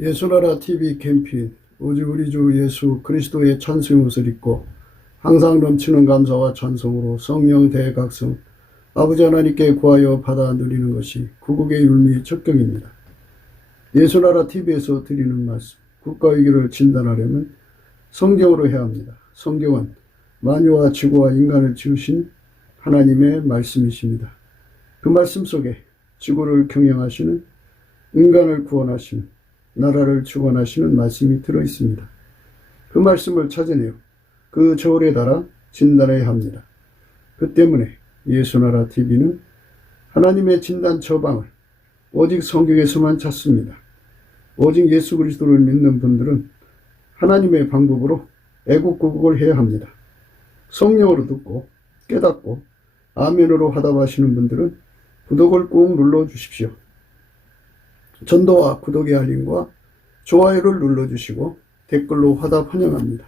예수나라 TV 캠페인 오직 우리 주 예수 그리스도의 찬송의 옷을 입고 항상 넘치는 감사와 찬송으로 성령 대각성 아버지 하나님께 구하여 받아 누리는 것이 구국의 율미 척경입니다. 예수나라 TV에서 드리는 말씀, 국가위기를 진단하려면 성경으로 해야 합니다. 성경은 만유와 지구와 인간을 지으신 하나님의 말씀이십니다. 그 말씀 속에 지구를 경영하시는, 인간을 구원하시는, 나라를 주관하시는 말씀이 들어있습니다. 그 말씀을 찾아내어 그 저울에 달아 진단해야 합니다. 그 때문에 예수나라 TV는 하나님의 진단 처방을 오직 성경에서만 찾습니다. 오직 예수 그리스도를 믿는 분들은 하나님의 방법으로 애국구국을 해야 합니다. 성령으로 듣고 깨닫고 아멘으로 화답하시는 분들은 구독을 꾹 눌러주십시오. 전도와 구독의 알림과 좋아요를 눌러주시고 댓글로 화답 환영합니다.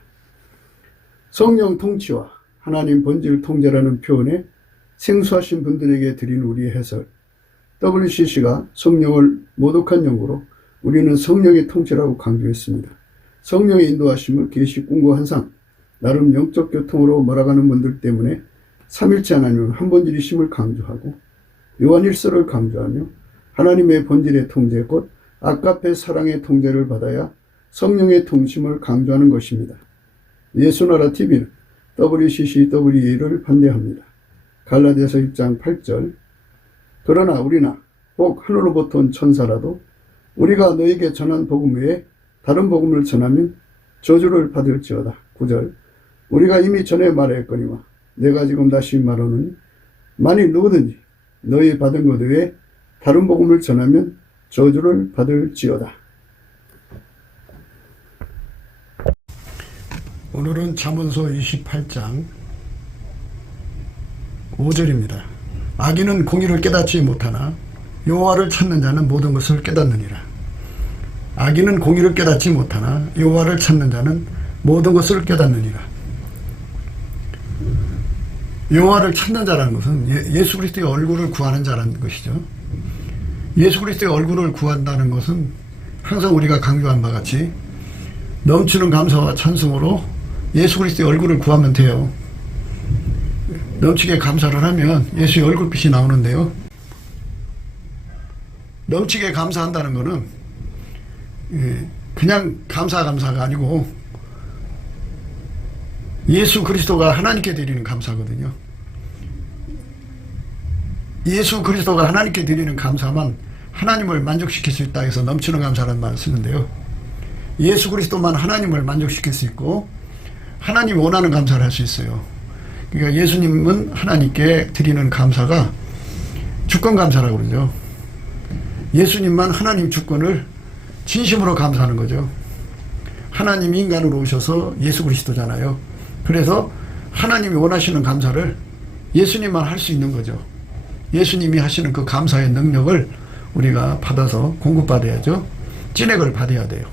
성령 통치와 하나님 본질 통제라는 표현에 생소하신 분들에게 드린 우리의 해설, WCC가 성령을 모독한 연구로 우리는 성령의 통치라고 강조했습니다. 성령의 인도하심을 계시 꿈과 환상, 나름 영적 교통으로 몰아가는 분들 때문에 삼일체 하나님은 한 본질이심을 강조하고 요한일서를 강조하며 하나님의 본질의 통제 곧 아까페 사랑의 통제를 받아야 성령의 통심을 강조하는 것입니다. 예수나라 TV는 WCCWA를 반대합니다. 갈라디아서 1장 8절 그러나 우리나 혹 하늘로부터 온 천사라도 우리가 너에게 전한 복음 외에 다른 복음을 전하면 저주를 받을지어다. 9절 우리가 이미 전에 말하였거니와 내가 지금 다시 말하노니 만일 누구든지 너희 받은 것 외에 다른 복음을 전하면 저주를 받을지어다. 오늘은 잠언서 28장 5절입니다. 악인은 공의를 깨닫지 못하나 여호와를 찾는 자는 모든 것을 깨닫느니라. 악인은 공의를 깨닫지 못하나 여호와를 찾는 자는 모든 것을 깨닫느니라. 여호와를 찾는 자라는 것은 예수 그리스도의 얼굴을 구하는 자라는 것이죠. 예수 그리스도의 얼굴을 구한다는 것은 항상 우리가 강조한 바 같이 넘치는 감사와 찬송으로 예수 그리스도의 얼굴을 구하면 돼요. 넘치게 감사를 하면 예수의 얼굴빛이 나오는데요. 넘치게 감사한다는 것은 그냥 감사가 아니고 예수 그리스도가 하나님께 드리는 감사거든요. 예수 그리스도가 하나님께 드리는 감사만 하나님을 만족시킬 수 있다 해서 넘치는 감사라는 말을 쓰는데요. 예수 그리스도만 하나님을 만족시킬 수 있고 하나님이 원하는 감사를 할 수 있어요. 그러니까 예수님은 하나님께 드리는 감사가 주권 감사라고 그러죠. 예수님만 하나님 주권을 진심으로 감사하는 거죠. 하나님이 인간으로 오셔서 예수 그리스도잖아요. 그래서 하나님이 원하시는 감사를 예수님만 할 수 있는 거죠. 예수님이 하시는 그 감사의 능력을 우리가 받아서 공급받아야죠. 찐액을 받아야 돼요.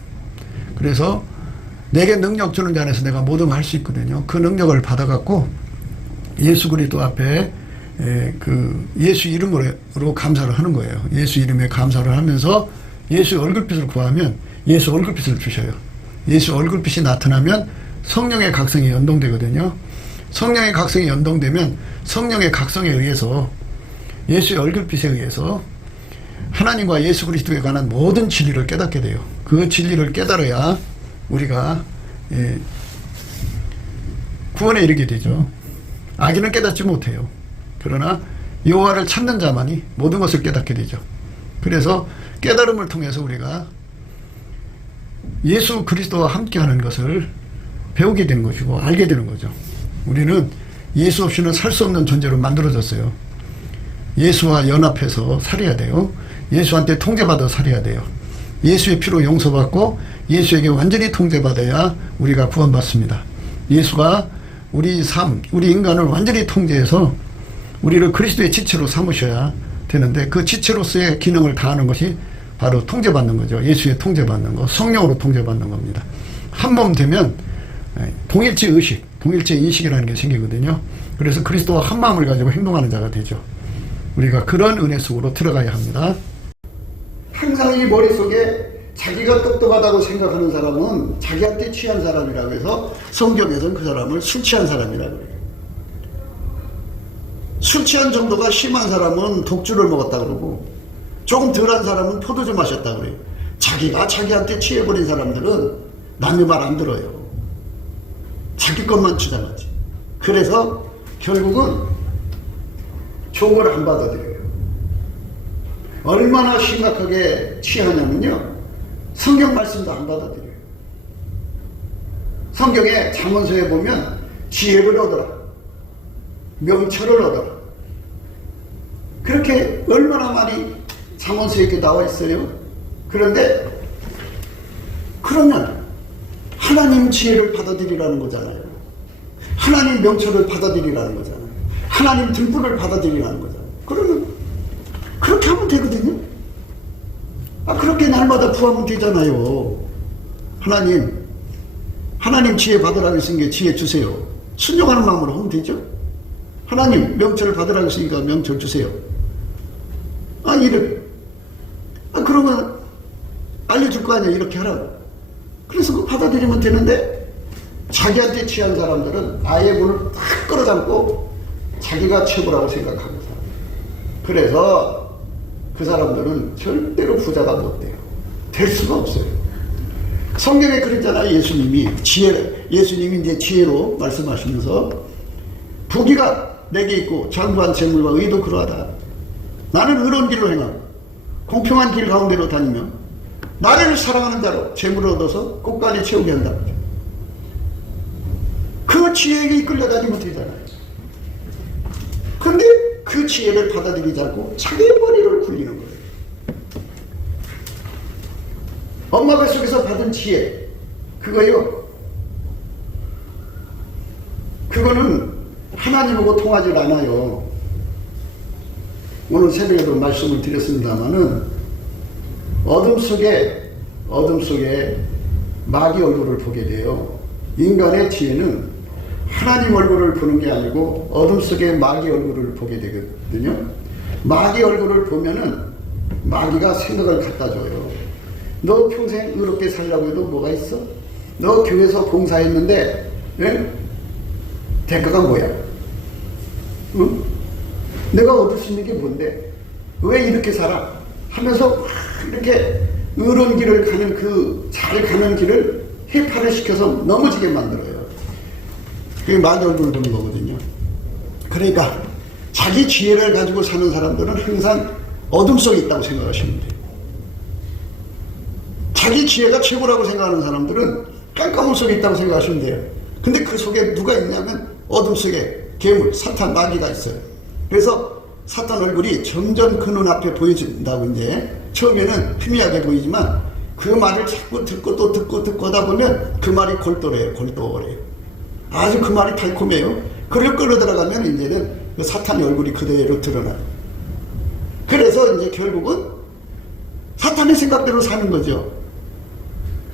그래서 내게 능력 주는 자 안에서 내가 모든 걸 할 수 있거든요. 그 능력을 받아갖고 예수 그리스도 앞에 예수 이름으로 감사를 하는 거예요. 예수 이름에 감사를 하면서 예수의 얼굴빛을 구하면 예수 얼굴빛을 주셔요. 예수 얼굴빛이 나타나면 성령의 각성이 연동되거든요. 성령의 각성이 연동되면 성령의 각성에 의해서 예수의 얼굴빛에 의해서 하나님과 예수 그리스도에 관한 모든 진리를 깨닫게 돼요. 그 진리를 깨달아야 우리가 구원에 이르게 되죠. 악인은 깨닫지 못해요. 그러나 여호와를 찾는 자만이 모든 것을 깨닫게 되죠. 그래서 깨달음을 통해서 우리가 예수 그리스도와 함께하는 것을 배우게 되는 것이고 알게 되는 거죠. 우리는 예수 없이는 살 수 없는 존재로 만들어졌어요. 예수와 연합해서 살아야 돼요. 예수한테 통제받아 살아야 돼요. 예수의 피로 용서받고 예수에게 완전히 통제받아야 우리가 구원받습니다. 예수가 우리 삶, 우리 인간을 완전히 통제해서 우리를 그리스도의 지체로 삼으셔야 되는데 그 지체로서의 기능을 다하는 것이 바로 통제받는 거죠. 예수의 통제받는 거, 성령으로 통제받는 겁니다. 한 몸 되면 동일체 의식, 동일체 인식이라는 게 생기거든요. 그래서 그리스도와 한 마음을 가지고 행동하는 자가 되죠. 우리가 그런 은혜 속으로 들어가야 합니다. 항상 이 머릿속에 자기가 똑똑하다고 생각하는 사람은 자기한테 취한 사람이라고 해서 성경에서는 그 사람을 술 취한 사람이라고 해요. 술 취한 정도가 심한 사람은 독주를 먹었다 그러고 조금 덜한 사람은 포도주 마셨다 그래요. 자기가 자기한테 취해버린 사람들은 남의 말 안 들어요. 자기 것만 주장하지. 그래서 결국은 좋은 걸 안 받아들여요. 얼마나 심각하게 취하냐면요, 성경 말씀도 안 받아들여요. 성경에 잠언서에 보면 지혜를 얻어라, 명철을 얻어라, 그렇게 얼마나 많이 잠언서에 이렇게 나와 있어요. 그런데 그러면 하나님 지혜를 받아들이라는 거잖아요. 하나님 명철을 받아들이라는 거잖아요. 하나님 등불을 받아들이라는 거잖아요. 그러면 그렇게 하면 되거든요. 그렇게 날마다 구하면 되잖아요. 하나님 지혜 받으라고 했으니까 지혜 주세요. 순종하는 마음으로 하면 되죠. 하나님 명철을 받으라고 했으니까 명철 주세요. 이렇게. 그러면 알려줄 거 아니야. 이렇게 하라고. 그래서 그거 받아들이면 되는데, 자기한테 취한 사람들은 아예 문을 탁 끌어담고 자기가 최고라고 생각하는 사람. 그래서 그 사람들은 절대로 부자가 못 돼요. 될 수가 없어요. 성경에 그랬잖아요. 예수님이 이제 지혜로 말씀하시면서 부귀가 내게 있고 장부한 재물과 의도 그러하다. 나는 의로운 길로 행하고 공평한 길 가운데로 다니며 나를 사랑하는 자로 재물을 얻어서 곳간에 채우게 한다. 그 지혜에 이끌려다니면 되잖아요. 그런데 그 지혜를 받아들이지 않고 자기의 머리를 굴리는 거예요. 엄마 뱃속에서 받은 지혜, 그거는 하나님하고 통하지 않아요. 오늘 새벽에도 말씀을 드렸습니다마는 어둠 속에 마귀 얼굴을 보게 돼요. 인간의 지혜는 하나님 얼굴을 보는 게 아니고 어둠 속에 마귀 얼굴을 보게 되거든요. 마귀 얼굴을 보면은 마귀가 생각을 갖다 줘요. 너 평생 의롭게 살려고 해도 뭐가 있어? 너 교회에서 봉사했는데 대가가 뭐야? 응? 내가 얻을 수 있는 게 뭔데? 왜 이렇게 살아? 하면서 이렇게 의로운 길을 가는 잘 가는 길을 해파를 시켜서 넘어지게 만들어요. 그게 마귀 얼굴을 보는 거거든요. 그러니까 자기 지혜를 가지고 사는 사람들은 항상 어둠 속에 있다고 생각하시면 돼요. 자기 지혜가 최고라고 생각하는 사람들은 깜깜함 속에 있다고 생각하시면 돼요. 근데 그 속에 누가 있냐면 어둠 속에 괴물, 사탄, 마귀가 있어요. 그래서 사탄 얼굴이 점점 그 눈앞에 보여진다고. 이제 처음에는 희미하게 보이지만 그 말을 자꾸 듣고 또 듣고 하다 보면 그 말이 골똘해요. 아주 그 말이 달콤해요. 그걸 끌어 들어가면 이제는 그 사탄의 얼굴이 그대로 드러나요. 그래서 이제 결국은 사탄의 생각대로 사는 거죠.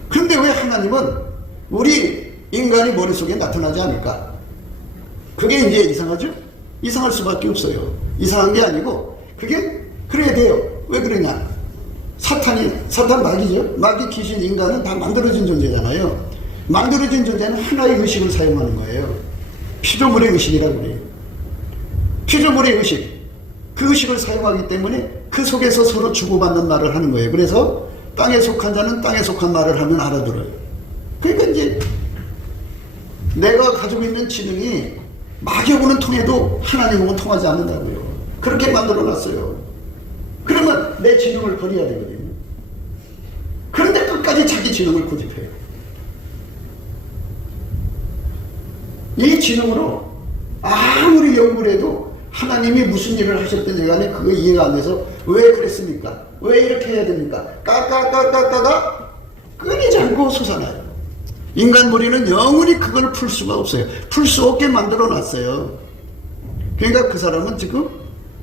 그런데 왜 하나님은 우리 인간이 머릿속에 나타나지 않을까? 그게 이제 이상하죠? 이상할 수밖에 없어요. 이상한 게 아니고 그게 그래야 돼요. 왜 그러냐? 사탄 마귀죠. 마귀, 귀신, 인간은 다 만들어진 존재잖아요. 만들어진 존재는 하나의 의식을 사용하는 거예요. 피조물의 의식이라고 그래요. 피조물의 의식. 그 의식을 사용하기 때문에 그 속에서 서로 주고받는 말을 하는 거예요. 그래서 땅에 속한 자는 땅에 속한 말을 하면 알아들어요. 그러니까 이제 내가 가지고 있는 지능이 마귀하고는 통해도 하나님하고는 통하지 않는다고요. 그렇게 만들어놨어요. 그러면 내 지능을 버려야 되거든요. 그런데 끝까지 자기 지능을 고집해요. 이 지능으로 아무리 연구를 해도 하나님이 무슨 일을 하셨든지 간에 그거 이해가 안 돼서 왜 그랬습니까? 왜 이렇게 해야 됩니까? 까까까까까가 끊이지 않고 솟아나요. 인간 머리는 영원히 그걸 풀 수가 없어요. 풀 수 없게 만들어 놨어요. 그러니까 그 사람은 지금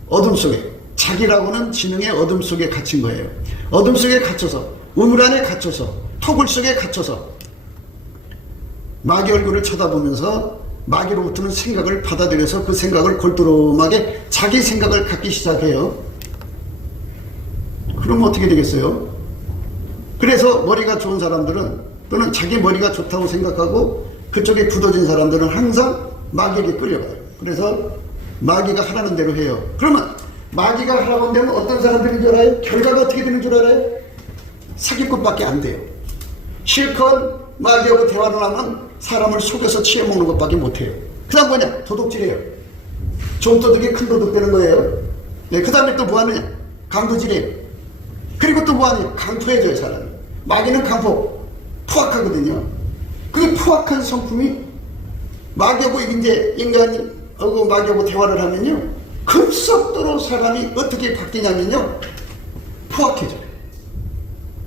어둠 속에, 자기라고는 지능의 어둠 속에 갇힌 거예요. 어둠 속에 갇혀서, 우물 안에 갇혀서, 토굴 속에 갇혀서 마귀 얼굴을 쳐다보면서 마귀로부터는 생각을 받아들여서 그 생각을 골똘하게 자기 생각을 갖기 시작해요. 그럼 어떻게 되겠어요? 그래서 머리가 좋은 사람들은 또는 자기 머리가 좋다고 생각하고 그쪽에 굳어진 사람들은 항상 마귀에게 끌려가요. 그래서 마귀가 하라는 대로 해요. 그러면 마귀가 하라는 대로 어떤 사람들인 줄 알아요? 결과가 어떻게 되는 줄 알아요? 사기꾼밖에 안 돼요. 실컷 마귀하고 대화를 하면 사람을 속여서 취해먹는 것밖에 못해요. 그 다음 뭐냐? 도둑질해요. 좀도둑이 큰 도둑 되는 거예요. 네, 그 다음에 또 뭐하느냐? 강도질해요. 그리고 또 뭐하냐? 강포해줘요, 사람을. 마귀는 강포, 포악하거든요. 그 포악한 성품이 마귀하고 이제 인간하고 마귀하고 대화를 하면요, 급속도로 사람이 어떻게 바뀌냐면요, 포악해져요.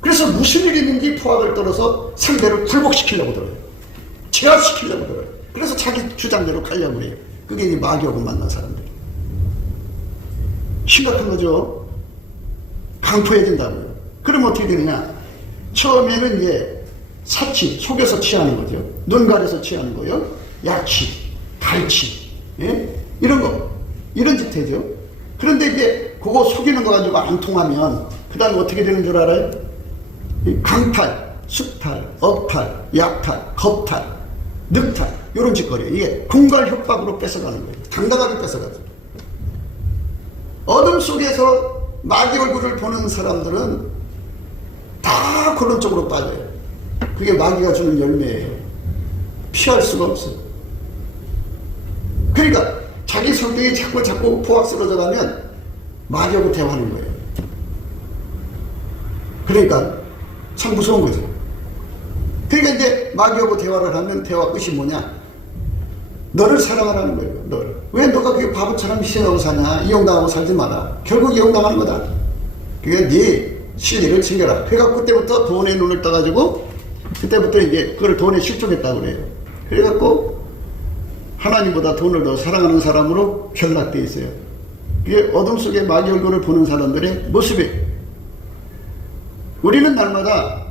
그래서 무슨 일이 있는지 포악을 떨어서 상대를 굴복시키려고 들어요. 제압시키려고 들어요. 그래서 자기 주장대로 가려고 해요. 그게 이제 마귀하고 만난 사람들. 심각한 거죠. 강포해진다고요. 그럼 어떻게 되느냐? 처음에는 이제 사치, 속여서 취하는 거죠. 눈 가려서 취하는 거요. 약치, 갈치, 예? 이런 거, 이런 짓 해죠. 그런데 이제 그거 속이는 거 가지고 안 통하면 그 다음에 어떻게 되는 줄 알아요? 강탈, 숙탈, 억탈, 약탈, 겁탈, 늑탈, 이런 짓거리. 이게 공갈 협박으로 뺏어가는 거예요. 당당하게 뺏어가죠. 어둠 속에서 마귀 얼굴을 보는 사람들은 다 그런 쪽으로 빠져요. 그게 마귀가 주는 열매예요. 피할 수가 없어요. 그러니까 자기 성격이 자꾸 포악스러져 가면 마귀하고 대화하는 거예요. 그러니까 참 무서운 거죠. 그러니까 이제 마귀하고 대화를 하면 대화 끝이 뭐냐? 너를 사랑하라는 거예요. 너를. 왜 너가 그게 바보처럼 희생하고 사냐? 이용당하고 살지 마라. 결국 이용당하는 거다. 그게 네 신의를 챙겨라. 그러니까 그때부터 돈에 눈을 떠가지고 그때부터 이제 그걸 돈에 실종했다고 그래요. 그래갖고 하나님보다 돈을 더 사랑하는 사람으로 전락되어 있어요. 그게 어둠 속에 마귀 얼굴을 보는 사람들의 모습이에요. 우리는 날마다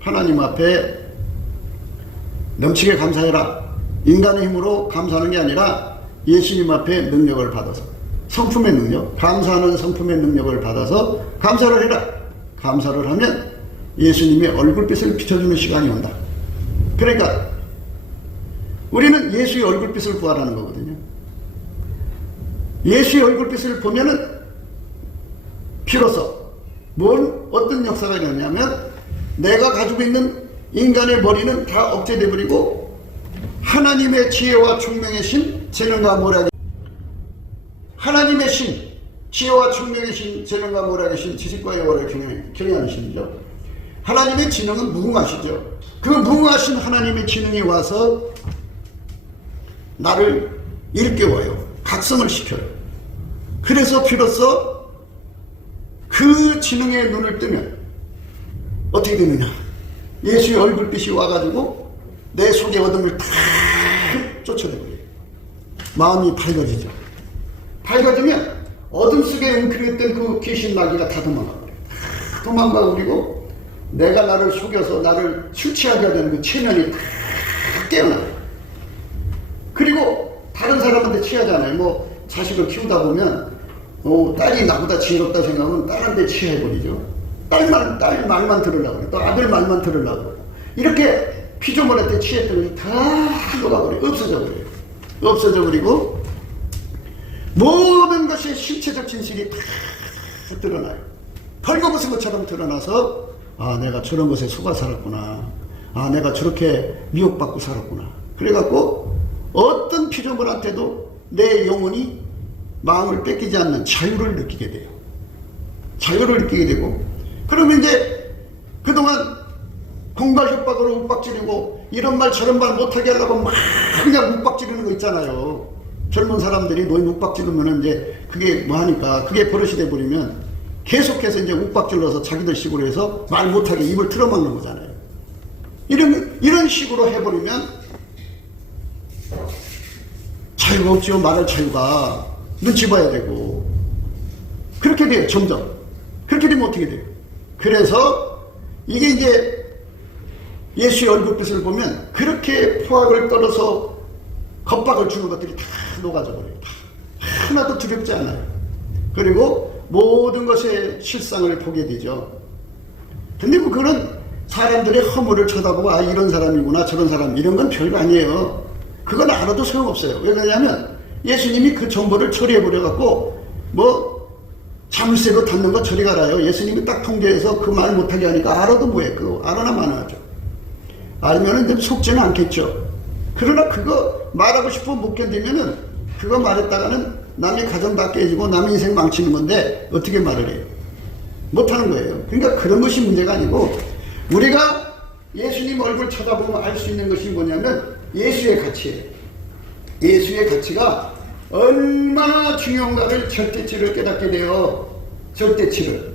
하나님 앞에 넘치게 감사해라. 인간의 힘으로 감사하는 게 아니라 예수님 앞에 능력을 받아서, 성품의 능력, 감사하는 성품의 능력을 받아서 감사를 해라. 감사를 하면 예수님의 얼굴빛을 비춰주는 시간이 온다. 그러니까 우리는 예수의 얼굴빛을 구하라는 거거든요. 예수의 얼굴빛을 보면은 비로소 어떤 역사가 일어나냐면 내가 가지고 있는 인간의 머리는 다 억제돼버리고 하나님의 지혜와 총명의 신, 재능과 모략의 하나님의 신, 지혜와 총명의 신, 재능과 모략의 신, 지식과 여호와를 경외하는 신이죠. 하나님의 지능은 무궁하시죠. 그 무궁하신 하나님의 지능이 와서 나를 일깨워요. 각성을 시켜요. 그래서 비로소 그 지능의 눈을 뜨면 어떻게 되느냐? 예수의 얼굴빛이 와가지고 내 속의 어둠을 다 쫓아내버려요. 마음이 밝아지죠. 밝아지면 어둠 속에 웅크렸던 그 귀신 마귀가 다 도망가버려요. 다 도망가버리고 내가 나를 속여서 나를 수치하게 하는 그 체면이 다 깨어나요. 그리고 다른 사람한테 취하잖아요. 뭐 자식을 키우다 보면 딸이 나보다 지혜롭다 생각하면 딸한테 취해버리죠. 딸 말만 들으려고 그래. 또 아들 말만 들으려고 그래. 이렇게 피조물할 때 취했던 것이 다 녹아버려요. 없어져 버리고 모든 것이 신체적 진실이 다 드러나요. 벌거벗은 것처럼 드러나서 아, 내가 저런 것에 속아 살았구나. 아, 내가 저렇게 미혹받고 살았구나. 그래갖고 어떤 피조물한테도 내 영혼이 마음을 뺏기지 않는 자유를 느끼게 돼요. 자유를 느끼게 되고, 그러면 이제 그동안 공갈 협박으로 윽박지르고 이런 말 저런 말 못하게 하려고 막 그냥 윽박지르는 거 있잖아요. 젊은 사람들이 너희 윽박지르면 이제 그게 뭐 하니까 그게 버릇이 돼버리면 계속해서 이제 윽박질러서 자기들 식으로 해서 말 못하게 입을 틀어막는 거잖아요. 이런 식으로 해버리면 자유가 없지요. 말할 자유가. 눈치 봐야 되고. 그렇게 돼요. 점점. 그렇게 되면 어떻게 돼요? 그래서 이게 이제 예수의 얼굴빛을 보면 그렇게 포악을 떨어서 겁박을 주는 것들이 다 녹아져 버려요. 하나도 두렵지 않아요. 그리고 모든 것의 실상을 보게 되죠. 근데 뭐 그런 사람들의 허물을 쳐다보고 아 이런 사람이구나 저런 사람 이런 건 별거 아니에요. 그건 알아도 소용없어요. 왜 그러냐면 예수님이 그 정보를 처리해버려 갖고 뭐 자물쇠로 닫는 거 저리 가라요. 예수님이 딱 통제해서 그 말 못하게 하니까 알아도 뭐해. 그거 알아나 마나하죠. 알면은 좀 속지는 않겠죠. 그러나 그거 말하고 싶어 못 견디면은 그거 말했다가는 남의 가정 다 깨지고 남의 인생 망치는 건데 어떻게 말을 해요? 못하는 거예요. 그러니까 그런 것이 문제가 아니고 우리가 예수님 얼굴 쳐다보면 알 수 있는 것이 뭐냐면 예수의 가치예요. 예수의 가치가 얼마나 중요한가를 절대치를 깨닫게 돼요. 절대치를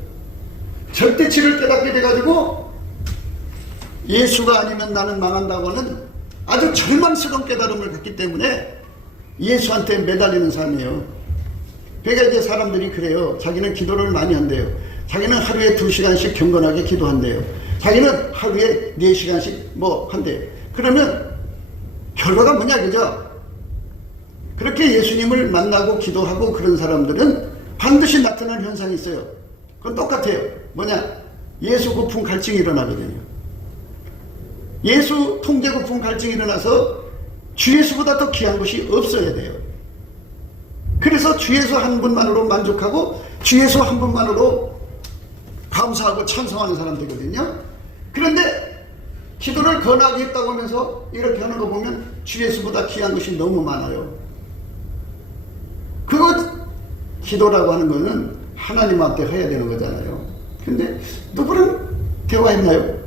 깨닫게 돼가지고 예수가 아니면 나는 망한다고 하는 아주 절망스러운 깨달음을 갖기 때문에 예수한테 매달리는 삶이에요. 그러니까 이제 사람들이 그래요. 자기는 기도를 많이 한대요. 자기는 하루에 2시간씩 경건하게 기도한대요. 자기는 하루에 4시간씩 뭐 한대요. 그러면 결과가 뭐냐 그죠? 그렇게 예수님을 만나고 기도하고 그런 사람들은 반드시 나타나는 현상이 있어요. 그건 똑같아요. 뭐냐? 예수 고품 갈증이 일어나거든요. 예수 통제 고품 갈증이 일어나서 주 예수보다 더 귀한 것이 없어야 돼요. 그래서 주 예수 한 분만으로 만족하고 주 예수 한 분만으로 감사하고 찬송하는 사람들이거든요. 그런데 기도를 권하게 했다고 하면서 이렇게 하는 거 보면 주 예수보다 귀한 것이 너무 많아요. 그거 기도라고 하는 거는 하나님한테 해야 되는 거잖아요. 근데 누구랑 대화했나요?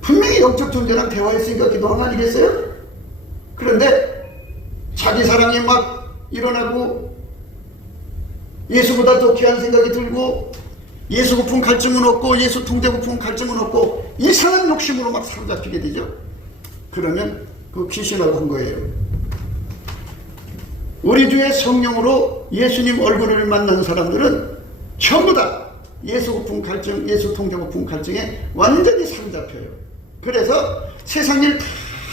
분명히 영적 존재랑 대화했으니까 기도한 거 아니겠어요? 그런데 자기 사랑이 막 일어나고 예수보다 더 귀한 생각이 들고 예수 고픈 갈증은 없고 예수 통제 고픈 갈증은 없고 이상한 욕심으로 막 사로잡히게 되죠. 그러면 그 귀신하고 한 거예요. 우리 주의 성령으로 예수님 얼굴을 만난 사람들은 전부 다 예수 고픈 갈증, 예수 통제 고픈 갈증에 완전히 사로잡혀요. 그래서 세상 일 다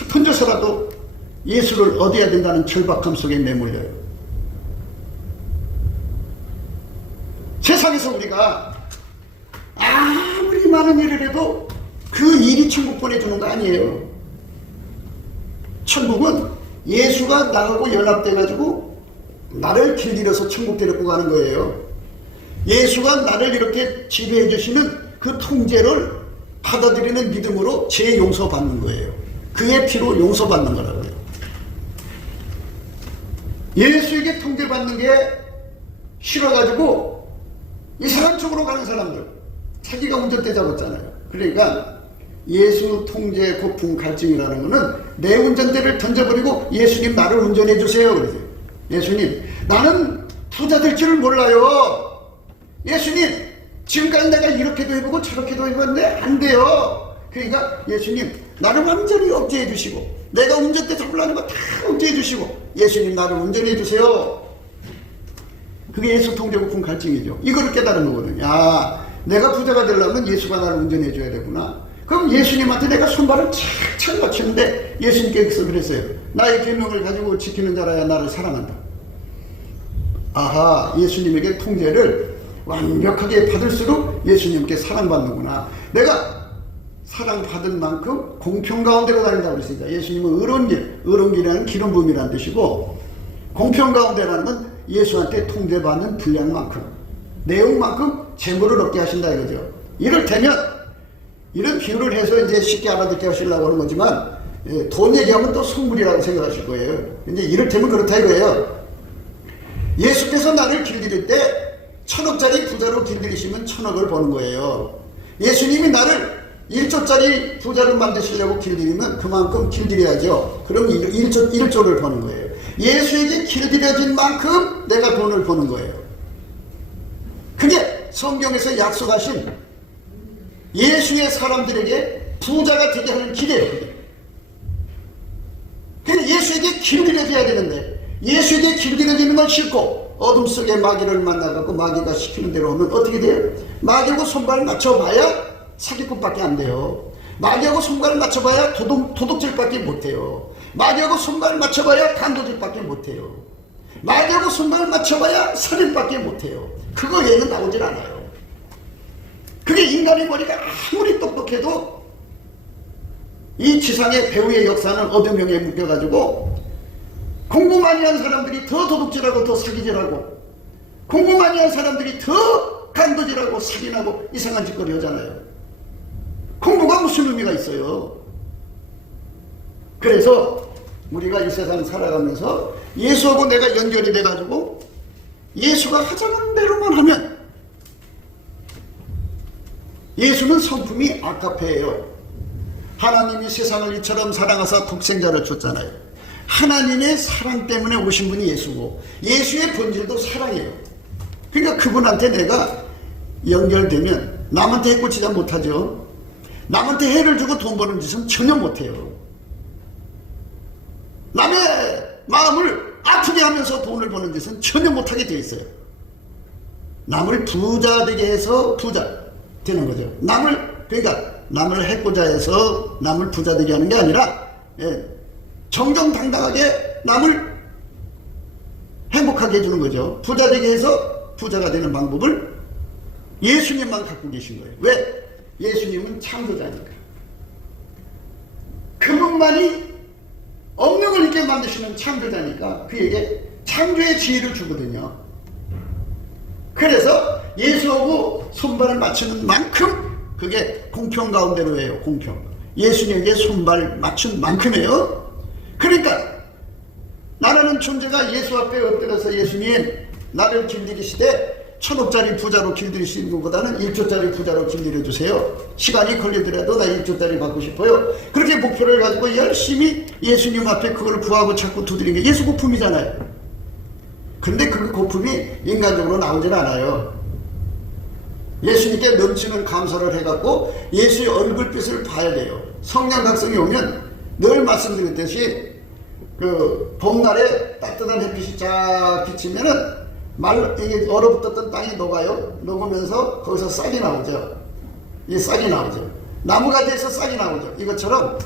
던져서라도 예수를 얻어야 된다는 절박함 속에 내몰려요. 세상에서 우리가 아무리 많은 일을 해도 그 일이 천국 보내주는 거 아니에요. 천국은 예수가 나하고 연합돼가지고 나를 길들여서 천국 데리고 가는 거예요. 예수가 나를 이렇게 지배해 주시는 그 통제를 받아들이는 믿음으로 죄 용서받는 거예요. 그의 피로 용서받는 거라고요. 예수에게 통제받는 게 싫어가지고 이상한 쪽으로 가는 사람들, 자기가 운전대 잡았잖아요. 그러니까 예수 통제 고품 갈증이라는 거는 내 운전대를 던져버리고 예수님 나를 운전해 주세요 그러세요. 예수님 나는 부자 될 줄을 몰라요. 예수님 지금까지 내가 이렇게도 해보고 저렇게도 해봤는데 안 돼요. 그러니까 예수님 나를 완전히 억제해 주시고 내가 운전대 잡으려는 거 다 억제해 주시고 예수님 나를 운전해 주세요. 그게 예수 통제 고품 갈증이죠. 이거를 깨달은 거거든요. 야, 내가 부자가 되려면 예수가 나를 운전해 줘야 되구나. 그럼 예수님한테 내가 손발을 착착 맞추는데 예수님께서 그랬어요. 나의 계명을 가지고 지키는 자라야 나를 사랑한다. 아하, 예수님에게 통제를 완벽하게 받을수록 예수님께 사랑받는구나. 내가 사랑받은 만큼 공평 가운데로 다닌다고 그랬습니다. 예수님은 의로운 길, 의로운 길이라는 기름 부음이라는 뜻이고 공평 가운데라는 건 예수한테 통제받는 분량만큼 내용만큼 재물을 얻게 하신다 이거죠. 이를테면 이런 비유를 해서 이제 쉽게 알아듣게 하시려고 하는 거지만 돈 얘기하면 또 선물이라고 생각하실 거예요. 이제 이를테면 그렇다 이거예요. 예수께서 나를 길들일 때 1,000억짜리 부자로 길들이시면 1,000억을 버는 거예요. 예수님이 나를 1조짜리 부자로 만드시려고 길들이면 그만큼 길들여야죠. 그럼 1조를 버는 거예요. 예수에게 길들여진 만큼 내가 돈을 버는 거예요. 그게 성경에서 약속하신 예수의 사람들에게 부자가 되게 하는 길이에요. 그래서 예수에게 길들여져야 되는데 예수에게 길들여지는 건 싫고 어둠 속에 마귀를 만나갖고 마귀가 시키는 대로 하면 어떻게 돼요? 마귀하고 손발을 맞춰봐야 사기꾼밖에 안 돼요. 마귀하고 손발을 맞춰봐야 도둑질밖에 못해요. 마귀하고 손발을 맞춰봐야 간도질밖에 못해요. 마귀하고 손발을 맞춰봐야 살인밖에 못해요. 그거 얘는 나오질 않아요. 그게 인간의 머리가 아무리 똑똑해도 이 지상의 배후의 역사는 어둠형에 묶여가지고 공부 많이 한 사람들이 더 도둑질하고 더 사기질하고 공부 많이 한 사람들이 더 간도질하고 살인하고 이상한 짓거리 하잖아요. 공부가 무슨 의미가 있어요? 그래서 우리가 이 세상 살아가면서 예수하고 내가 연결이 돼가지고 예수가 하자는 대로만 하면, 예수는 성품이 아카페예요. 하나님이 세상을 이처럼 사랑하사 독생자를 줬잖아요. 하나님의 사랑 때문에 오신 분이 예수고 예수의 본질도 사랑이에요. 그러니까 그분한테 내가 연결되면 남한테 해코지자 못하죠. 남한테 해를 주고 돈 버는 짓은 전혀 못해요. 남의 마음을 아프게 하면서 돈을 버는 짓은 전혀 못하게 되어 있어요. 남을 부자 되게 해서 부자 되는 거죠. 그러니까 남을 해코자 해서 남을 부자 되게 하는 게 아니라 정정당당하게 남을 행복하게 해주는 거죠. 부자 되게 해서 부자가 되는 방법을 예수님만 갖고 계신 거예요. 왜? 예수님은 창조자니까. 그분만이 없는 걸 있게 만드시는 창조자니까 그에게 창조의 지혜를 주거든요. 그래서 예수하고 손발을 맞추는 만큼 그게 공평 가운데로 해요. 공평. 예수님에게 손발 맞춘 만큼이에요. 그러니까 나라는 존재가 예수 앞에 엎드려서 예수님 나를 길들이시되 1000억짜리 부자로 길들이시는 것보다는 1조짜리 부자로 길들여주세요. 시간이 걸리더라도 나 1조짜리 받고 싶어요. 그렇게 목표를 가지고 열심히 예수님 앞에 그걸 구하고 찾고 두드리는 게 예수 고품이잖아요. 근데 그 고품이 인간적으로 나오질 않아요. 예수님께 넘치는 감사를 해갖고 예수의 얼굴빛을 봐야 돼요. 성령 각성이 오면 늘 말씀드렸듯이 그 봄날에 따뜻한 햇빛이 쫙 비치면은 이게 얼어붙었던 땅이 녹아요. 녹으면서 거기서 싹이 나오죠. 이 싹이 나오죠. 나무가지에서 싹이 나오죠. 이것처럼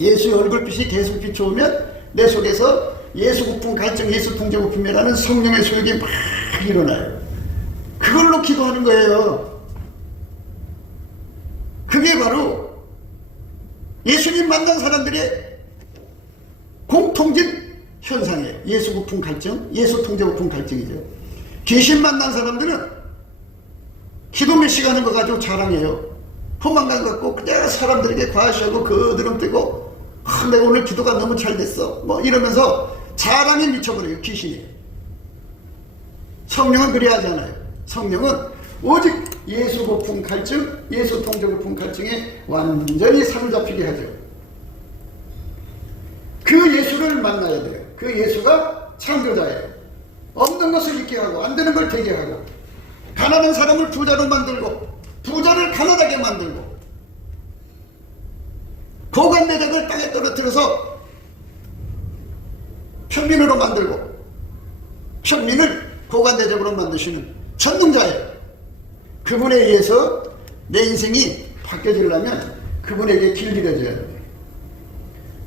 예수의 얼굴빛이 계속 비춰오면 내 속에서 예수 고품 갈증, 예수 통제 고품이라는 성령의 소욕이 막 일어나요. 그걸로 기도하는 거예요. 그게 바로 예수님 만난 사람들의 공통된 현상이에요. 예수 고품 갈증, 예수 통제 고품 갈증이죠. 귀신 만난 사람들은 기도 몇 시간 하는 거 가지고 자랑해요. 포만감 갖고 그냥 사람들에게 과시하고 그드름 떼고 내가 오늘 기도가 너무 잘 됐어 뭐 이러면서 자랑에 미쳐버려요. 귀신이. 성령은 그래야 하잖아요. 성령은 오직 예수 고품 갈증, 예수 통제 고품 갈증에 완전히 사로잡히게 하죠. 그 예수를 만나야 돼요. 그 예수가 창조자예요. 없는 것을 있게 하고 안 되는 걸 되게 하고 가난한 사람을 부자로 만들고 부자를 가난하게 만들고 고관대적을 땅에 떨어뜨려서 평민으로 만들고 평민을 고관대적으로 만드시는 전능자예요. 그분에 의해서 내 인생이 바뀌어지려면 그분에게 길들여져야 돼요.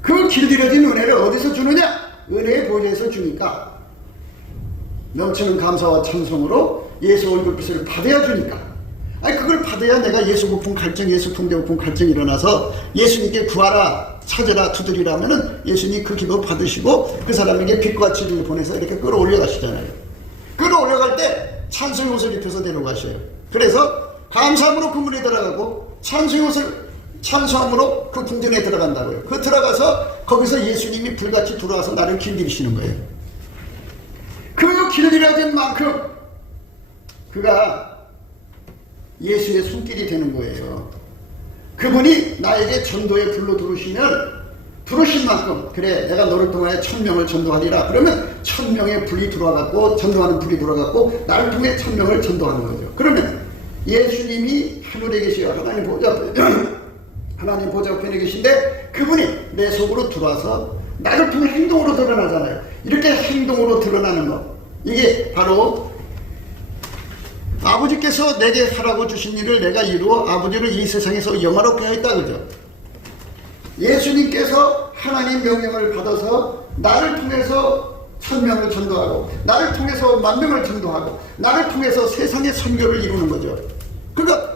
그 길들여진 은혜를 어디서 주느냐? 은혜의 보좌에서 주니까 넘치는 감사와 찬송으로 예수 얼굴빛을 받아야 주니까. 아니 그걸 받아야 내가 예수 고품 갈증, 예수 통제 고품 갈증이 일어나서 예수님께 구하라, 찾으라, 두드리라 하면은 예수님 그 기도 받으시고 그 사람에게 빛과 진리를 보내서 이렇게 끌어올려 가시잖아요. 끌어올려갈 때 찬송의 옷을 입혀서 데려가셔요. 그래서 감사함으로 그 문에 들어가고 찬송의 옷을 찬송함으로 그 궁전에 들어간다고요. 그 들어가서 거기서 예수님이 불같이 들어와서 나를 길들이시는 거예요. 그 길들여진 만큼 그가 예수의 손길이 되는 거예요. 그분이 나에게 전도의 불로 들으신 만큼 그래 내가 너를 통하여 1000명을 전도하리라 그러면 1000명의 불이 들어와갖고 전도하는 불이 들어와갖고 나를 통해 1000명을 전도하는 거죠. 그러면 예수님이 하늘에 계시어 하나님 보좌 우편에 계신데 그분이 내 속으로 들어와서 나를 통해 행동으로 드러나잖아요. 이렇게 행동으로 드러나는 것, 이게 바로 아버지께서 내게 하라고 주신 일을 내가 이루어 아버지를 이 세상에서 영화롭게 하였다 그죠. 예수님께서 하나님 명령을 받아서 나를 통해서 1000명을 전도하고 나를 통해서 10,000명을 전도하고 나를 통해서 세상의 선교를 이루는 거죠. 그러니까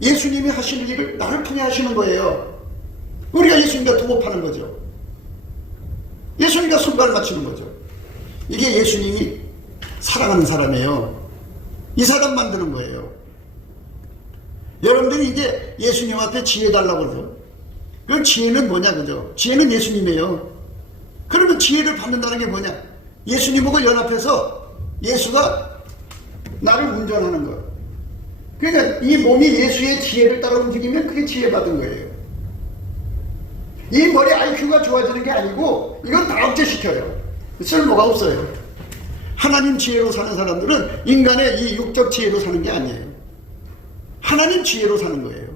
예수님이 하시는 일을 나를 통해 하시는 거예요. 우리가 예수님과 동업하는 거죠. 예수님과 손발을 맞추는 거죠. 이게 예수님이 사랑하는 사람이에요. 이 사람 만드는 거예요. 여러분들이 이제 예수님 앞에 지혜 달라고 그러죠. 그럼 지혜는 뭐냐, 그죠? 지혜는 예수님이에요. 그러면 지혜를 받는다는 게 뭐냐? 예수님하고 연합해서 예수가 나를 운전하는 거예요. 그러니까 이 몸이 예수의 지혜를 따라 움직이면 그게 지혜 받은 거예요. 이 머리 IQ가 좋아지는 게 아니고 이건 다 억제시켜요. 쓸모가 없어요. 하나님 지혜로 사는 사람들은 인간의 이 육적 지혜로 사는 게 아니에요. 하나님 지혜로 사는 거예요.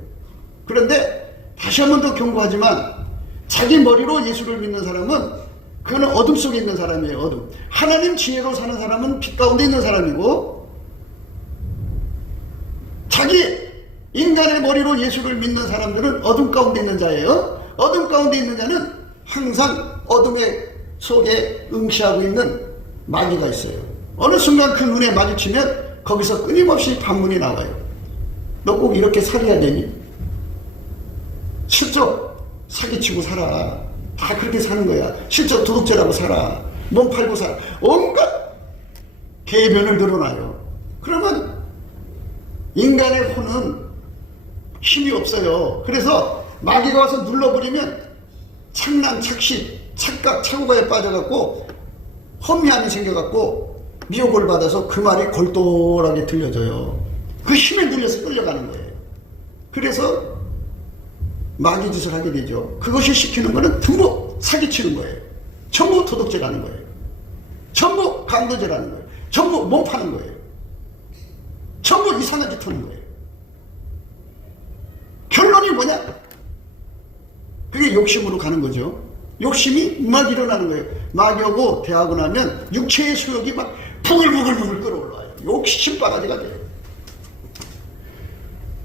그런데 다시 한 번 더 경고하지만 자기 머리로 예수를 믿는 사람은 그거는 어둠 속에 있는 사람이에요. 어둠. 하나님 지혜로 사는 사람은 빛 가운데 있는 사람이고, 자기 인간의 머리로 예수를 믿는 사람들은 어둠 가운데 있는 자예요. 어둠 가운데 있는 자는 항상 어둠의 속에 응시하고 있는 마귀가 있어요. 어느 순간 그 눈에 마주치면 거기서 끊임없이 반문이 나와요. 너 꼭 이렇게 살아야 되니? 실적 사기치고 살아. 다 그렇게 사는 거야. 실적 도둑질하고 살아. 몸 팔고 살아. 온갖 개변을 드러나요. 그러면 인간의 혼은 힘이 없어요. 그래서 마귀가 와서 눌러버리면 착란, 착시, 착각, 착오가에 빠져갖고 허미함이 생겨갖고 미혹을 받아서 그 말이 골똘하게 들려져요. 그 힘에 눌려서 끌려가는 거예요. 그래서 마귀 짓을 하게 되죠. 그것이 시키는 거는 전부 사기치는 거예요. 전부 도둑질하는 거예요. 전부 강도질하는 거예요. 전부 몸 파는 거예요. 전부 이상한 짓 하는 거예요. 결론이 뭐냐? 그게 욕심으로 가는 거죠. 욕심이 막 일어나는 거예요. 마귀하고 대하고 나면 육체의 수욕이 막 부글부글 끓어올라요. 욕심 바가지가 돼요.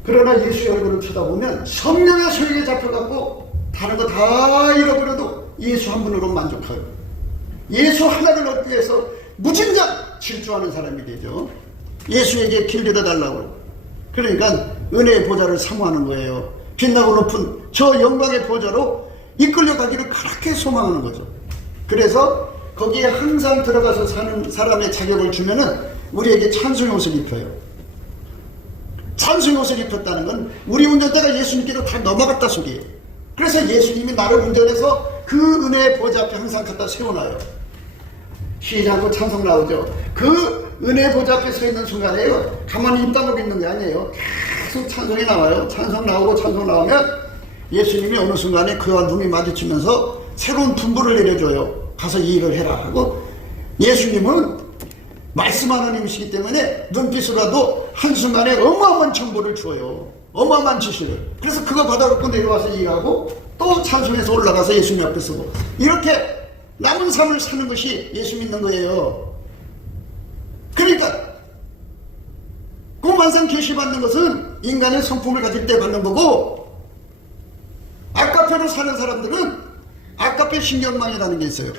그러나 예수의 얼굴을 쳐다보면 성령의 소용에 잡혀갖고 다른 거 다 잃어버려도 예수 한 분으로 만족해요. 예수 하나를 얻기 위해서 무진장 질주하는 사람이 되죠. 예수에게 길 들어달라고. 그러니까 은혜의 보좌를 사모하는 거예요. 빛나고 높은 저 영광의 보좌로 이끌려가기를 그렇게 소망하는 거죠. 그래서 거기에 항상 들어가서 사는 사람의 자격을 주면은 우리에게 찬송의 옷을 입혀요. 찬송의 옷을 입혔다는 건 우리 운전대가 예수님께로 다 넘어갔다 소리예요. 그래서 예수님이 나를 운전해서 그 은혜의 보좌 앞에 항상 갖다 세워놔요. 쉬지 않고 찬송 나오죠. 그 은혜의 보좌 앞에 서 있는 순간에요, 가만히 입 다물고 있는 게 아니에요. 계속 찬송이 나와요. 찬송 나오고 찬송 나오면 예수님이 어느 순간에 그와 눈이 마주치면서 새로운 분부를 내려줘요. 가서 이 일을 해라 하고. 예수님은 말씀 하나님이시기 때문에 눈빛으로라도 한순간에 어마어마한 정보를 주어요. 어마어마한 지시를. 그래서 그거 받아갖고 내려와서 일하고 또 찬송해서 올라가서 예수님 앞에 서고, 이렇게 남은 삶을 사는 것이 예수 믿는 거예요. 그러니까 공만상 계시 받는 것은 인간의 성품을 가질 때 받는 거고, 아까페로 사는 사람들은 아까페 신경망이라는 게 있어요.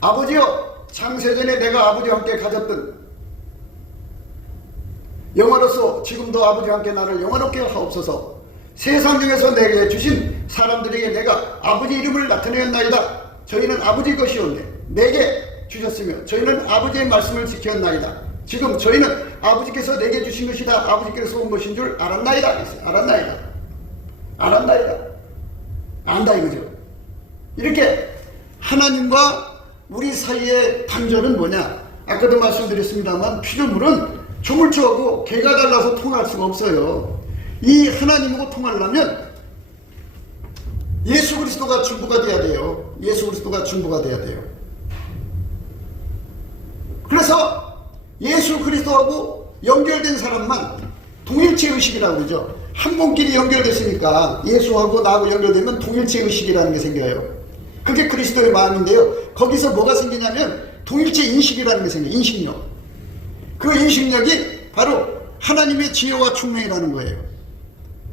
아버지요, 창세전에 내가 아버지와 함께 가졌던 영화로서 지금도 아버지와 함께 나를 영화롭게 하옵소서. 세상 중에서 내게 주신 사람들에게 내가 아버지 이름을 나타내었나이다. 저희는 아버지 것이온데 내게 주셨으며 저희는 아버지의 말씀을 지켰나이다. 지금 저희는 아버지께서 내게 주신 것이다. 아버지께서 온 것인 줄 알았나이다. 알았나이다. 알았나이다. 안다 이거죠. 이렇게 하나님과 우리 사이의 단절은 뭐냐? 아까도 말씀드렸습니다만 피조물은 조물주하고 개가 달라서 통할 수가 없어요. 이 하나님하고 통하려면 예수 그리스도가 중보가 돼야 돼요. 예수 그리스도가 중보가 돼야 돼요. 그래서 예수 그리스도하고 연결된 사람만 동일체 의식이라고 그러죠. 한 몸끼리 연결됐으니까 예수하고 나하고 연결되면 동일체 의식이라는 게 생겨요. 그게 그리스도의 마음인데요. 거기서 뭐가 생기냐면 동일체 인식이라는 게 생겨요. 인식력. 그 인식력이 바로 하나님의 지혜와 총명이라는 거예요.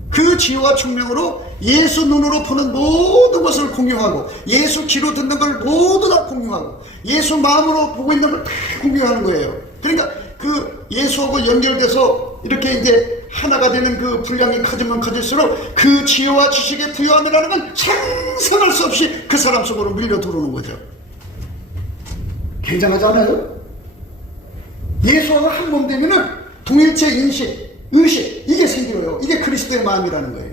그 지혜와 총명으로 예수 눈으로 보는 모든 것을 공유하고, 예수 귀로 듣는 걸 모두 다 공유하고, 예수 마음으로 보고 있는 걸 다 공유하는 거예요. 그러니까 그 예수하고 연결돼서 이렇게 이제 하나가 되는 그 분량이 커지면 커질수록 그 지혜와 지식의 부여함이라는 건 상상할 수 없이 그 사람 속으로 밀려 들어오는 거죠. 굉장하지 않아요? 예수와 한 몸 되면은 동일체 인식, 의식 이게 생겨요. 이게 그리스도의 마음이라는 거예요.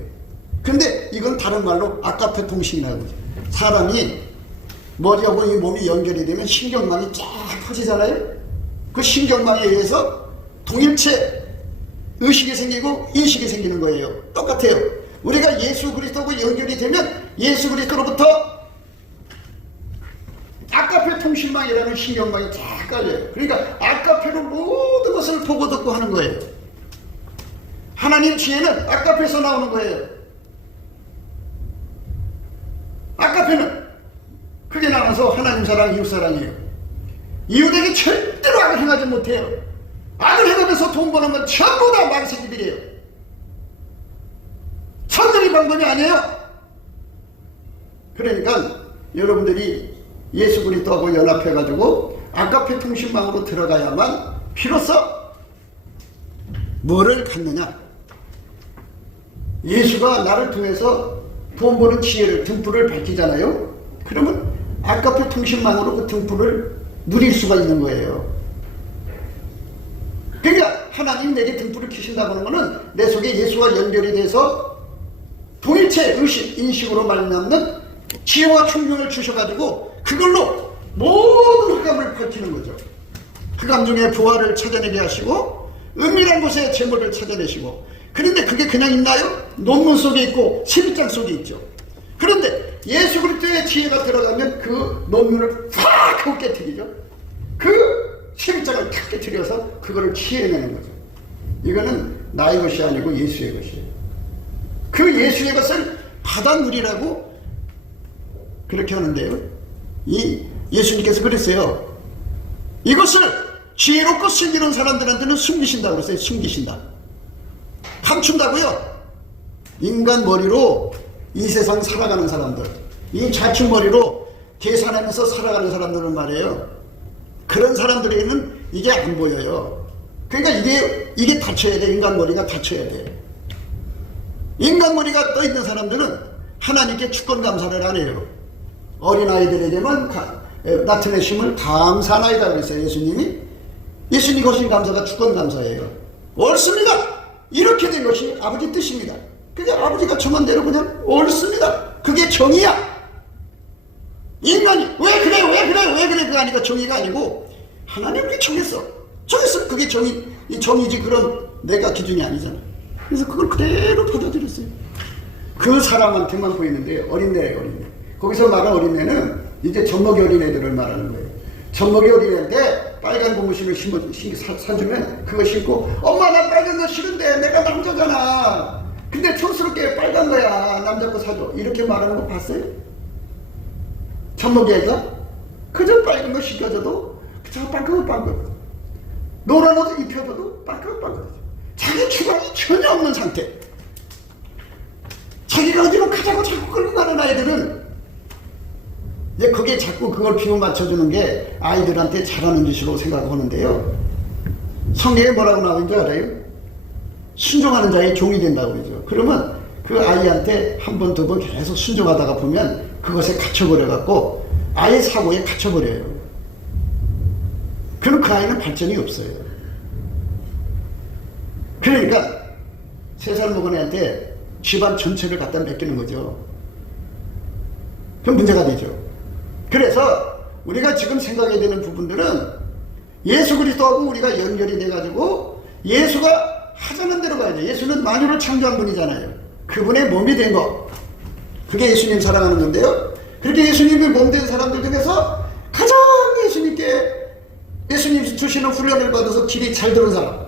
그런데 이건 다른 말로 아까페 통신이라고 하죠. 사람이 머리하고 이 몸이 연결이 되면 신경망이 쫙 퍼지잖아요. 그 신경망에 의해서 동일체 의식이 생기고 인식이 생기는 거예요. 똑같아요. 우리가 예수 그리스도하고 연결이 되면 예수 그리스도로부터 아까페 통신망이라는 신경망이 쫙 깔려요. 그러니까 아까페로 모든 것을 보고 듣고 하는 거예요. 하나님 지혜는 아까페에서 나오는 거예요. 아까페는 크게 나눠서 하나님 사랑, 이웃 사랑이에요. 이웃에게 절대로 악을 행하지 못해요. 악을 행하면서 돈 버는 건 전부 다 망세기들이에요. 천들이 방법이 아니에요. 그러니까 여러분들이 예수 그리스도하고 연합해가지고 아까페 통신망으로 들어가야만 비로소 뭐를 갖느냐? 예수가 나를 통해서 돈 버는 지혜를, 등불을 밝히잖아요. 그러면 아까페 통신망으로 그 등불을 누릴 수가 있는 거예요. 그러니까 하나님이 내게 등불을 켜신다고 하는 것은 내 속에 예수와 연결이 돼서 동일체 의식, 인식으로 말미암는 지혜와 총명을 주셔가지고 그걸로 모든 흑암을 밝히는 거죠. 흑암 중에 부활을 찾아내게 하시고 은밀한 곳에 재물을 찾아내시고. 그런데 그게 그냥 있나요? 논문 속에 있고 12장 속에 있죠. 그런데 예수 그리스도의 지혜가 들어가면 그 논문을 팍 하고 깨뜨리죠. 그 12장을 탁 깨뜨려서 그거를 치해내는 거죠. 이거는 나의 것이 아니고 예수의 것이에요. 그 예수의 것을 받아 누리라고 그렇게 하는데요. 이 예수님께서 그랬어요. 이것을 지혜롭고 숨기는 사람들한테는 숨기신다고 그랬어요. 숨기신다. 감춘다고요. 인간 머리로 이 세상 살아가는 사람들, 이 좌충머리로 계산하면서 살아가는 사람들은 말이에요. 그런 사람들에게는 이게 안 보여요. 그러니까 이게 닫혀야 돼. 인간 머리가 닫혀야 돼. 인간 머리가 떠 있는 사람들은 하나님께 주권 감사를 안 해요. 어린아이들에게만 나타내심을 감사하나이다 그랬어요. 예수님이 거신 감사가 주권 감사예요. 옳습니다. 이렇게 된 것이 아버지 뜻입니다. 그게 아버지가 정한 대로 그냥 옳습니다. 그게 정의야. 인간이 왜 그래 그거 아니까 정의가 아니고 하나님이 정했어. 정했으면 그게 정의지. 그럼 내가 기준이 아니잖아. 그래서 그걸 그대로 받아들였어요. 그 사람한테만 보이는데 어린애예요. 어린애. 거기서 말한 어린애는 이제 젖먹이 어린애들을 말하는 거예요. 젖먹이 어린애한테 빨간 고무신을 사주면 그거 신고 엄마 나 빨간 거 싫은데 내가 남자잖아. 근데 촌스럽게 빨간 거야. 남자 거 사줘. 이렇게 말하는 거 봤어요? 젖먹이 애가 그저 빨간 거 시켜줘도 그저 빵긋빵긋. 노란 옷 입혀줘도 빵긋빵긋. 자기 주관이 전혀 없는 상태. 자기가 어디로 가자고 자꾸 끌고 가는 아이들은 이제 거기에 자꾸 그걸 비유 맞춰주는 게 아이들한테 잘하는 짓으로 생각하는데요. 성경에 뭐라고 나오는지 알아요? 순종하는 자의 종이 된다고 그러죠. 그러면 그 아이한테 한 번, 두 번 계속 순종하다가 보면 그것에 갇혀버려갖고 아예 사고에 갇혀버려요. 그럼 그 아이는 발전이 없어요. 그러니까 3살 먹은 애한테 집안 전체를 갖다 맡기는 거죠. 그럼 문제가 되죠. 그래서 우리가 지금 생각해야 되는 부분들은 예수 그리스도하고 우리가 연결이 돼가지고 예수가 하자는 대로 가야 돼. 예수는 만유를 창조한 분이잖아요. 그분의 몸이 된 거. 그게 예수님 사랑하는 건데요. 그렇게 예수님이 몸 된 사람들 중에서 가장 예수님 주시는 훈련을 받아서 길이 잘 들은 사람.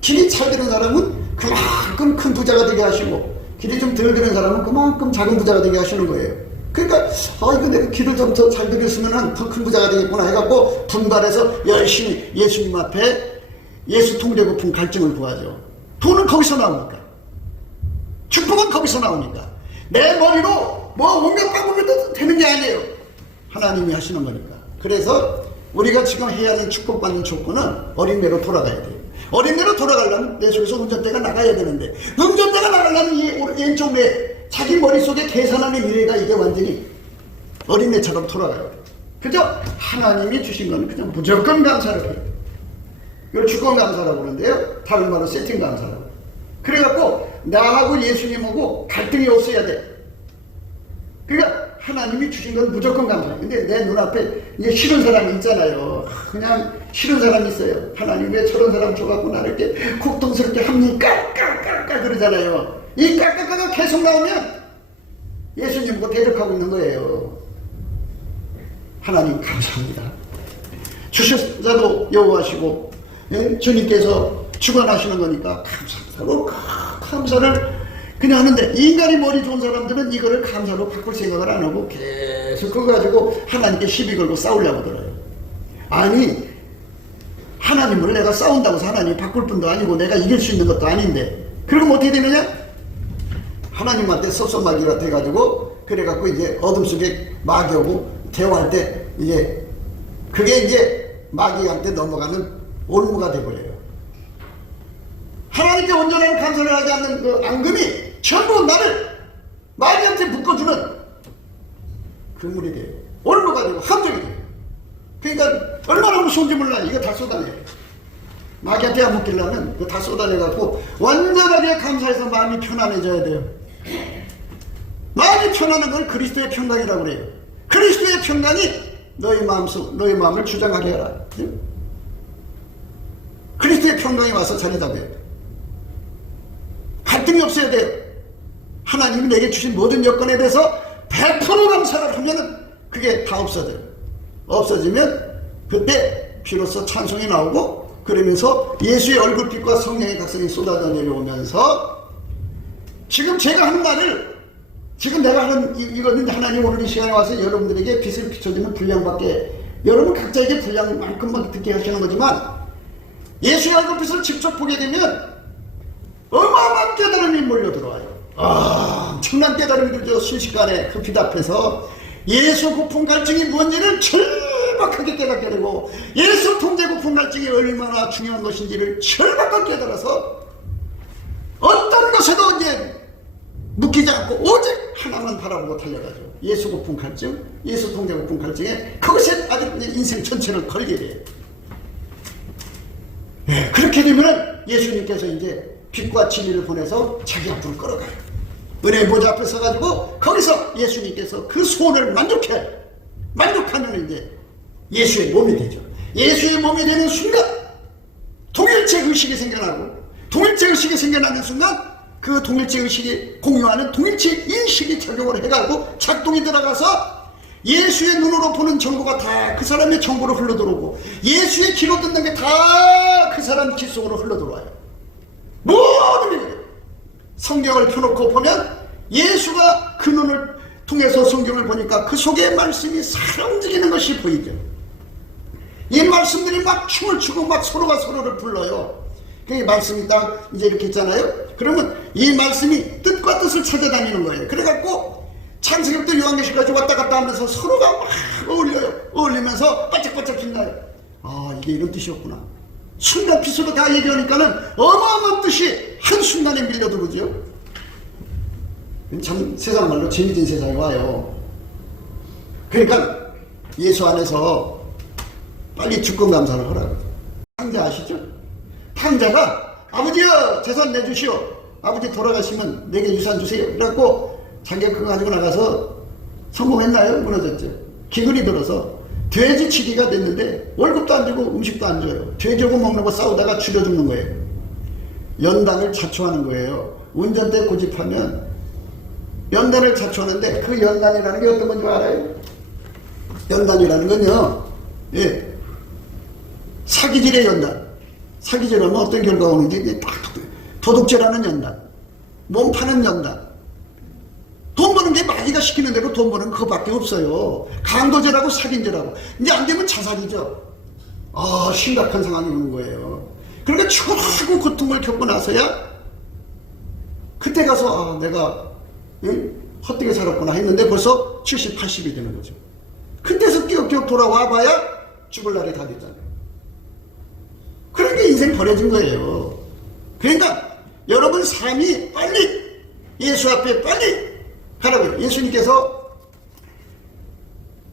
길이 잘 들은 사람은 그만큼 큰 부자가 되게 하시고 길이 좀 덜 들은 사람은 그만큼 작은 부자가 되게 하시는 거예요. 그러니까 이거 내가 길을 좀 더 잘 들였으면 더 큰 부자가 되겠구나 해갖고 분발해서 열심히 예수님 앞에 예수 통대고픈 갈증을 구하죠. 돈은 거기서 나오니까. 축복은 거기서 나오니까. 내 머리로 뭐 온갖 방법이 되는 게 아니에요. 하나님이 하시는 거니까. 그래서 우리가 지금 해야 하는 축복받는 조건은 어린애로 돌아가야 돼요. 어린애로 돌아가려면 내 속에서 운전대가 나가야 되는데, 운전대가 나가려면 이 왼쪽 뇌, 자기 머릿속에 계산하는 미래가 이게 완전히 어린애처럼 돌아가요. 그죠? 하나님이 주신 건 그냥 무조건 감사를 해요. 이걸 주권 감사라고 그러는데요. 다른 말로 세팅 감사라고. 그래갖고 나하고 예수님하고 갈등이 없어야 돼. 그러니까 하나님이 주신 건 무조건 감사해요. 근데 내 눈앞에 이제 싫은 사람이 있잖아요. 그냥 싫은 사람이 있어요. 하나님 왜 저런 사람 줘갖고 나를 이렇게 고통스럽게 합니까? 까까까 그러잖아요. 이 까까까가 계속 나오면 예수님과 대적하고 있는 거예요. 하나님 감사합니다. 주셨자도 여호와시고, 예? 주님께서 주관하시는 거니까 감사하고 감사를 그냥 하는데, 인간이 머리 좋은 사람들은 이거를 감사로 바꿀 생각을 안 하고 계속 그거 가지고 하나님께 시비 걸고 싸우려고 들어요. 아니, 하나님을 내가 싸운다고 해서 하나님이 바꿀 분도 아니고 내가 이길 수 있는 것도 아닌데, 그럼 어떻게 되느냐? 하나님한테 섭섭마귀가 돼가지고 그래갖고 이제 어둠 속에 마귀하고 대화할 때 이제 그게 이제 마귀한테 넘어가는 올무가 돼버려요. 하나님께 온전한 감사를 하지 않는 그 앙금이 전부 나를 마귀한테 묶어주는 그물이 돼요. 올무가 되고 함정이 돼요. 그러니까 얼마나 무서운지 몰라. 이거 다 쏟아내요. 마귀한테 안 묶이려면 그거 다 쏟아내갖고 완전하게 감사해서 마음이 편안해져야 돼요. 마음이 편안한 건 그리스도의 평강이라고 그래요. 그리스도의 평강이 너희 마음을 주장하게 해라. 그리스도의 평강이 와서 자리 잡아야 돼요. 갈등이 없어야 돼요. 하나님이 내게 주신 모든 여건에 대해서 100% 감사를 하면은 그게 다 없어져요. 없어지면 그때 비로소 찬송이 나오고, 그러면서 예수의 얼굴빛과 성령의 각성이 쏟아져 내려오면서, 지금 제가 하는 말을, 지금 내가 하는 이거는 하나님 오늘 이 시간에 와서 여러분들에게 빛을 비춰주는 분량밖에, 여러분 각자에게 분량만큼만 듣게 하시는 거지만, 예수의 얼굴빛을 직접 보게 되면 어마어마한 깨달음이 몰려들어와요. 엄청난 깨달음이 들죠. 순식간에 그 빛 앞에서 예수 고품 갈증이 뭔지를 철박하게 깨닫게 되고, 예수 통제 고품 갈증이 얼마나 중요한 것인지를 철박하게 깨달아서 어떤 것에도 이제 묶이지 않고 오직 하나만 바라보고 달려가죠. 예수 고품 갈증, 예수 통제 고품 갈증에 그것에 아주 인생 전체를 걸게 돼요. 네, 그렇게 되면 예수님께서 이제 빛과 진리를 보내서 자기 앞으로 끌어가요. 은혜의 보좌 앞에 서가지고 거기서 예수님께서 그 소원을 만족하면 이제 예수의 몸이 되죠. 예수의 몸이 되는 순간 동일체 의식이 생겨나고, 동일체 의식이 생겨나는 순간 그 동일체 의식이 공유하는 동일체 인식이 작용을 해가지고 작동이 들어가서 예수의 눈으로 보는 정보가 다 그 사람의 정보로 흘러들어오고, 예수의 귀로 듣는 게 다 그 사람 귀 속으로 흘러들어와요. 모든 게 성경을 펴놓고 보면 예수가 그 눈을 통해서 성경을 보니까 그 속에 말씀이 살아 움직이는 것이 보이죠. 이 말씀들이 막 춤을 추고 막 서로가 서로를 불러요. 그 말씀이 딱 이제 이렇게 있잖아요. 그러면 이 말씀이 뜻과 뜻을 찾아다니는 거예요. 그래갖고 창세기부터 요한계시까지 왔다 갔다 하면서 서로가 막 어울려요. 어울리면서 반짝반짝 빛나요. 이게 이런 뜻이었구나. 순간 빛으로 다 얘기하니까는 어마어마한 뜻이 한순간에 밀려들어오죠. 참 세상 말로 재미진 세상이 와요. 그러니까 예수 안에서 빨리 주권 감사를 하라고. 탕자 아시죠? 탕자가 아버지여 재산 내주시오. 아버지 돌아가시면 내게 유산 주세요. 그래갖고 자기가 그거 가지고 나가서 성공했나요? 무너졌죠. 기근이 들어서 돼지치기가 됐는데 월급도 안 주고 음식도 안 줘요. 돼지고 먹는 거 싸우다가 죽여 죽는 거예요. 연단을 자초하는 거예요. 운전대 고집하면 연단을 자초하는데, 그 연단이라는 게 어떤 건지 알아요? 연단이라는 건요, 사기질의 연단. 사기질하면 어떤 결과가 오는지, 도둑질하는 연단, 몸 파는 연단. 돈 버는 게 마귀가 시키는 대로 돈 버는 그거밖에 없어요. 강도질하고 사기질하고. 이제 안 되면 자살이죠. 심각한 상황이 오는 거예요. 그러니까 최고 고통을 겪고 나서야 그때 가서 내가 헛되게 살았구나 했는데 벌써 70, 80이 되는 거죠. 그때서 끼역끼역 돌아와 봐야 죽을 날이 다 됐잖아요. 그러니까 인생 인생 버려진 거예요. 그러니까 여러분 삶이 빨리 예수 앞에 빨리 가라고요. 예수님께서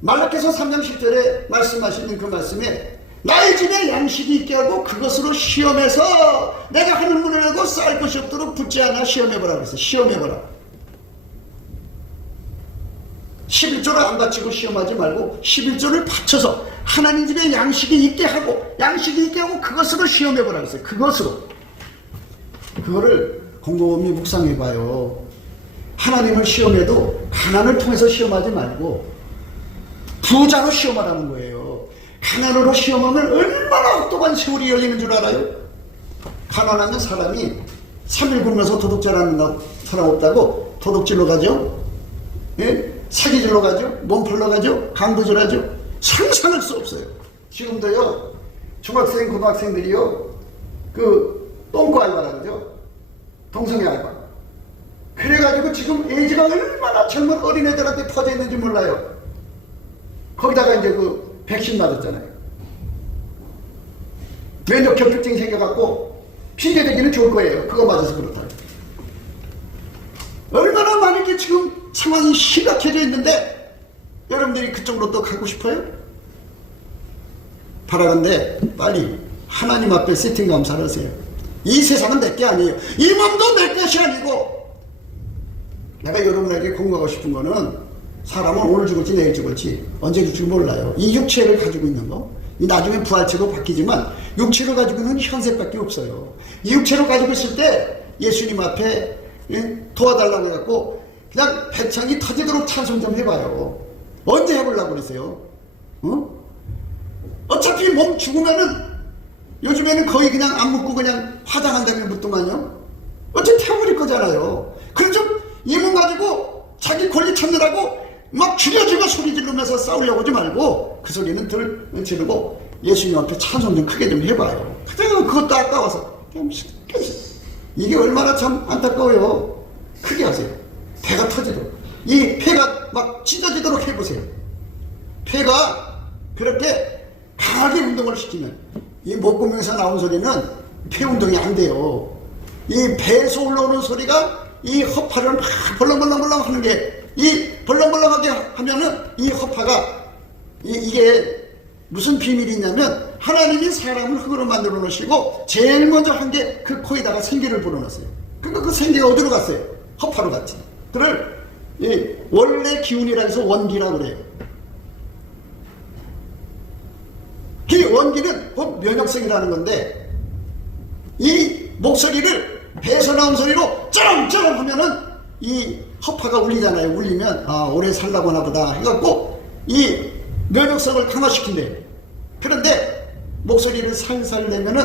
말라기서 3장 10절에 말씀하시는 그 말씀에 나의 집에 양식이 있게 하고 그것으로 시험해서 내가 하늘 문을 열고 쌓을 것이 없도록 붙지 않아 시험해보라 그랬어요. 시험해보라. 11조를 안 바치고 시험하지 말고 11조를 바쳐서 하나님 집에 양식이 있게 하고 그것으로 시험해보라 그랬어요. 그거를 곰곰이 묵상해봐요. 하나님을 시험해도 가난을 통해서 시험하지 말고 부자로 시험하라는 거예요. 가난으로 시험하면 얼마나 혹독한 세월이 열리는 줄 알아요? 가난하면 사람이 3일 굶어서 도둑질하는 사람 없다고 도둑질로 가죠? 예? 사기질로 가죠? 몸풀러 가죠? 강도질하죠? 상상할 수 없어요. 지금도요, 중학생, 고등학생들이요, 그 똥꼬 알바라 그러죠? 동성애 알바. 그래가지고 지금 애지가 얼마나 젊은 어린애들한테 퍼져 있는지 몰라요. 거기다가 이제 그 백신 맞았잖아요. 면역 결핍증이 생겨갖고 핑계대기는 좋을 거예요. 그거 맞아서 그렇다고. 얼마나 많은 게 지금 상황이 심각해져 있는데 여러분들이 그쪽으로 또 가고 싶어요? 바라건대 빨리 하나님 앞에 세팅 감사를 하세요. 이 세상은 내 게 아니에요. 이 몸도 내 것이 아니고. 내가 여러분에게 공부하고 싶은 거는 사람은 오늘 죽을지 내일 죽을지 언제 죽을지 몰라요. 이 육체를 가지고 있는 거, 이 나중에 부활체로 바뀌지만 육체를 가지고 있는 현세밖에 없어요. 이 육체를 가지고 있을 때 예수님 앞에 도와달라고 해갖고 그냥 배창이 터지도록 찬송 좀 해봐요. 언제 해보려고 그러세요? 어차피 몸 죽으면은 요즘에는 거의 그냥 안 묻고 그냥 화장한 다음에 묻더만요. 어차피 태워버릴 거잖아요. 그럼 좀 이 몸 가지고 자기 권리 찾느라고 막 죽여주고 소리 지르면서 싸우려고 하지 말고 그 소리는 덜 지르고 예수님 앞에 찬송 좀 크게 좀 해봐요. 그냥 그것도 아까워서 이게 얼마나 참 안타까워요. 크게 하세요. 배가 터지도록. 이 폐가 막 찢어지도록 해보세요. 폐가 그렇게 강하게 운동을 시키면 이 목구멍에서 나온 소리는 폐 운동이 안 돼요. 이 배에서 올라오는 소리가 이 허파를 막 벌렁벌렁벌렁 하는 게 이 벌렁벌렁하게 하면은 이 허파가 이게 무슨 비밀이 있냐면 하나님이 사람을 흙으로 만들어 놓으시고 제일 먼저 한 게 그 코에다가 생기를 불어넣었어요. 그러니까 그 생기가 어디로 갔어요? 허파로 갔지. 그를 원래 기운이라 해서 원기라고 그래요. 그 원기는 곧 면역성이라는 건데 이 목소리를 배에서 나온 소리로 쩌렁쩌렁 하면은 이 허파가 울리잖아요. 울리면 아 오래 살라고 하나 보다 해갖고 이 면역성을 강화시킨대. 그런데 목소리를 살살 내면은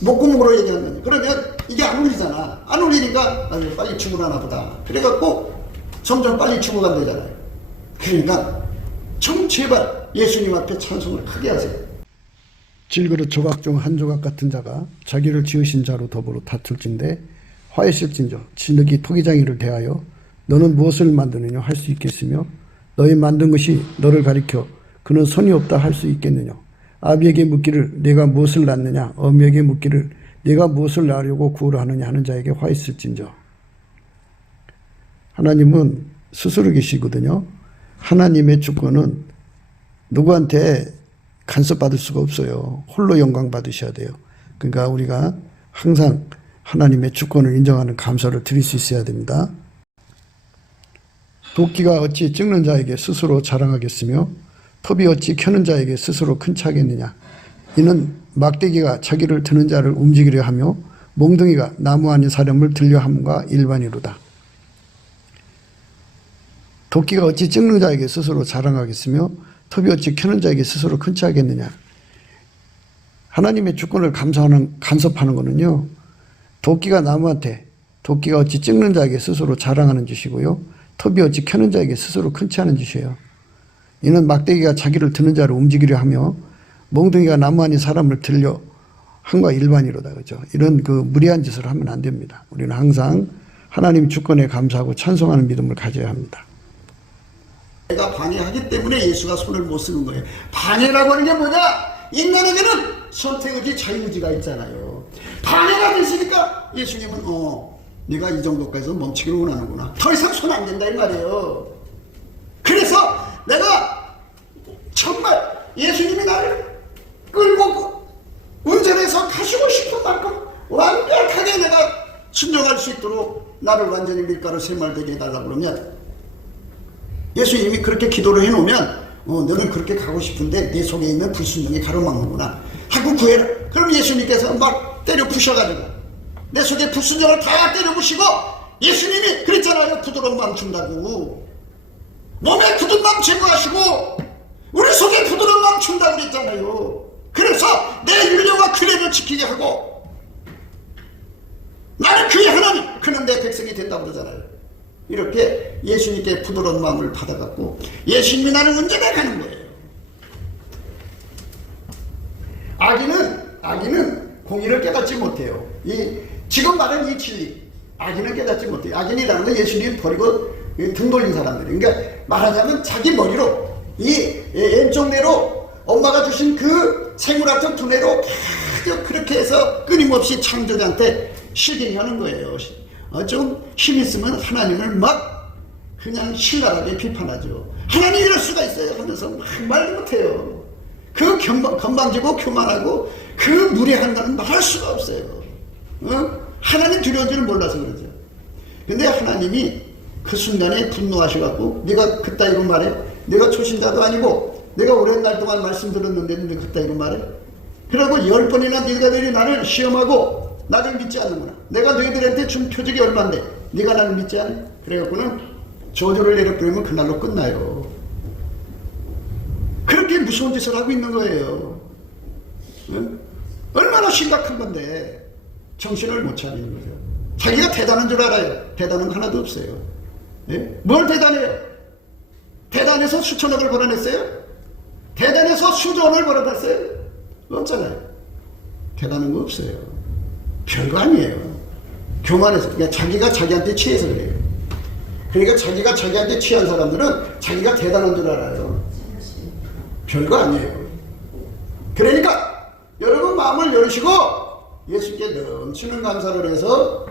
목구멍으로 얘기하는 그러면 이게 안 울리잖아. 안 울리니까 아주 빨리 죽으라나 보다. 그래갖고 점점 빨리 죽어간다잖아요. 그러니까 좀 제발 예수님 앞에 찬송을 크게 하세요. 질그릇 조각 중 한 조각 같은 자가 자기를 지으신 자로 더불어 다툴진대 화해실진저 진흙이 토기장이를 대하여 너는 무엇을 만드느냐 할 수 있겠으며 너희 만든 것이 너를 가리켜 그는 손이 없다 할 수 있겠느냐. 아비에게 묻기를 내가 무엇을 낳느냐 어미에게 묻기를 내가 무엇을 낳으려고 구우려 하느냐 하는 자에게 화했을진저. 하나님은 스스로 계시거든요. 하나님의 주권은 누구한테 간섭받을 수가 없어요. 홀로 영광 받으셔야 돼요. 그러니까 우리가 항상 하나님의 주권을 인정하는 감사를 드릴 수 있어야 됩니다. 도끼가 어찌 찍는 자에게 스스로 자랑하겠으며 톱이 어찌 켜는 자에게 스스로 큰 차겠느냐. 이는 막대기가 자기를 드는 자를 움직이려 하며 몽둥이가 나무 안의 사람을 들려 함과 일반이로다. 도끼가 어찌 찍는 자에게 스스로 자랑하겠으며 톱이 어찌 켜는 자에게 스스로 큰 차겠느냐. 하나님의 주권을 간섭하는 거는요. 도끼가 나무한테 도끼가 어찌 찍는 자에게 스스로 자랑하는 짓이고요. 톱이 어찌 켜는 자에게 스스로 큰 차하는 짓이에요. 이는 막대기가 자기를 드는 자를 움직이려 하며 몽둥이가 나무 안의 사람을 들려 함과 일반이로다. 그죠? 이런 그 무리한 짓을 하면 안 됩니다. 우리는 항상 하나님 주권에 감사하고 찬송하는 믿음을 가져야 합니다. 내가 방해하기 때문에 예수가 손을 못 쓰는 거예요. 방해라고 하는 게 뭐냐? 인간에게는 선택의지, 자유의지가 있잖아요. 방해가 됐으니까 예수님은 네가 이 정도까지 해서 멈추기를 원하는구나. 더 이상 손 안 댄다 이 말이에요. 그래서 내가 정말 예수님이 나를 끌고 운전해서 가시고 싶은 만큼 완벽하게 내가 순종할 수 있도록 나를 완전히 밀가루 새말되게 해달라고 그러면 예수님이 그렇게 기도를 해놓으면 너는 그렇게 가고 싶은데 내 속에 있는 불순종이 가로막는구나 하고 구해라. 그럼 예수님께서 막 때려 부셔가지고 내 속에 불순종을 다 때려 부시고 예수님이 그랬잖아요. 부드러운 마음 준다고. 몸에 굳은 마음 제거하시고 우리 속에 부드러운 마음 준다고 그랬잖아요. 그래서 내 율령과 규례를 지키게 하고 나는 그의 하나님, 그는 내 백성이 된다고 그러잖아요. 이렇게 예수님께 부드러운 마음을 받아갖고 예수님이 나를 언제나 가는 거예요. 악인은 공의를 깨닫지 못해요. 지금 말한 이 진리, 악인은 깨닫지 못해요. 악인이라는 건 예수님 버리고 등 돌린 사람들이. 그러니까 말하자면 자기 머리로 이 왼쪽 뇌로 엄마가 주신 그 생물학적 두뇌로 계속 그렇게 해서 끊임없이 창조자한테 실갱하는 거예요. 좀 힘 있으면 하나님을 막 그냥 신랄하게 비판하죠. 하나님 이럴 수가 있어요 하면서 막 말도 못해요. 그 건방지고 교만하고 그 무례한 거는 말할 수가 없어요. 하나님 두려운 줄을 몰라서 그러죠. 근데 하나님이 그 순간에 분노하셔갖고 네가 그따위로 말해? 내가 초신자도 아니고 내가 오랜 날 동안 말씀 들었는데 네가 그따위로 말해? 그러고 10번이나 너희들이 나를 시험하고 나를 믿지 않는구나. 내가 너희들한테 준 표적이 얼만데 네가 나를 믿지 않아? 그래갖고는 저주를 내려버리면 그날로 끝나요. 그렇게 무서운 짓을 하고 있는 거예요. 응? 얼마나 심각한 건데 정신을 못 차리는 거죠. 자기가 대단한 줄 알아요. 대단한 거 하나도 없어요. 네? 뭘 대단해요? 대단해서 수천억을 벌어냈어요? 대단해서 수조원을 벌어냈어요? 없잖아요. 대단한 거 없어요. 별거 아니에요. 교만해서. 그러니까 자기가 자기한테 취해서 그래요. 그러니까 자기가 자기한테 취한 사람들은 자기가 대단한 줄 알아요. 별거 아니에요. 그러니까 여러분 마음을 열으시고 예수께 넘치는 감사를 해서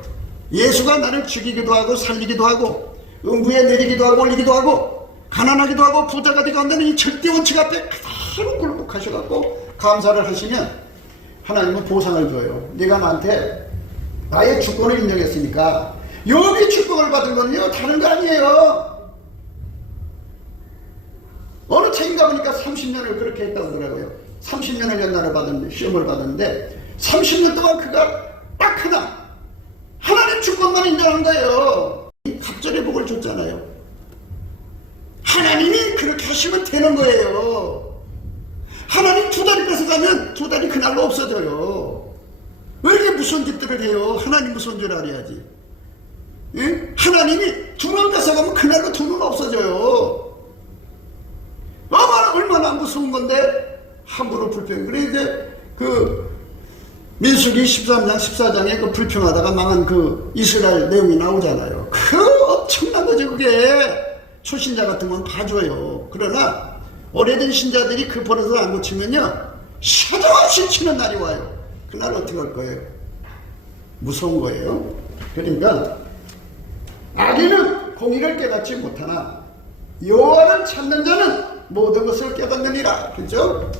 예수가 나를 죽이기도 하고 살리기도 하고 음부에 내리기도 하고 올리기도 하고 가난하기도 하고 부자가 되고 한다는 이 절대 원칙 앞에 그대로 굴복하셔갖고 감사를 하시면 하나님은 보상을 줘요. 네가 나한테 나의 주권을 인정했으니까 여기 축복을 받은 거는요 다른 거 아니에요. 어느 책인가 보니까 30년을 그렇게 했다고 하더라고요. 30년을 연단을 받은 시험을 받았는데 30년 동안 그가 딱 하나님 주권만 인정한 거예요. 갑절의 복을 줬잖아요. 하나님이 그렇게 하시면 되는 거예요. 하나님 두 다리 뺏어가면 두 다리 그날로 없어져요. 왜 이렇게 무서운 짓들을 해요? 하나님 무서운 줄 알아야지. 예? 하나님이 두 눈 뺏어가면 그날로 두 눈 없어져요. 얼마나 무서운 건데 함부로 불평. 그래 이제 그 민수기 13장 14장에 그 불평하다가 망한 그 이스라엘 내용이 나오잖아요. 그 엄청난 거죠. 그게 초신자 같은 건 봐줘요. 그러나 오래된 신자들이 그 버릇을 안 고치면요 샤도없이 치는 날이 와요. 그날 어떻게 할 거예요? 무서운 거예요. 그러니까 악인은 공의를 깨닫지 못하나 여호와를 찾는 자는 모든 것을 깨닫느니라. 그죠?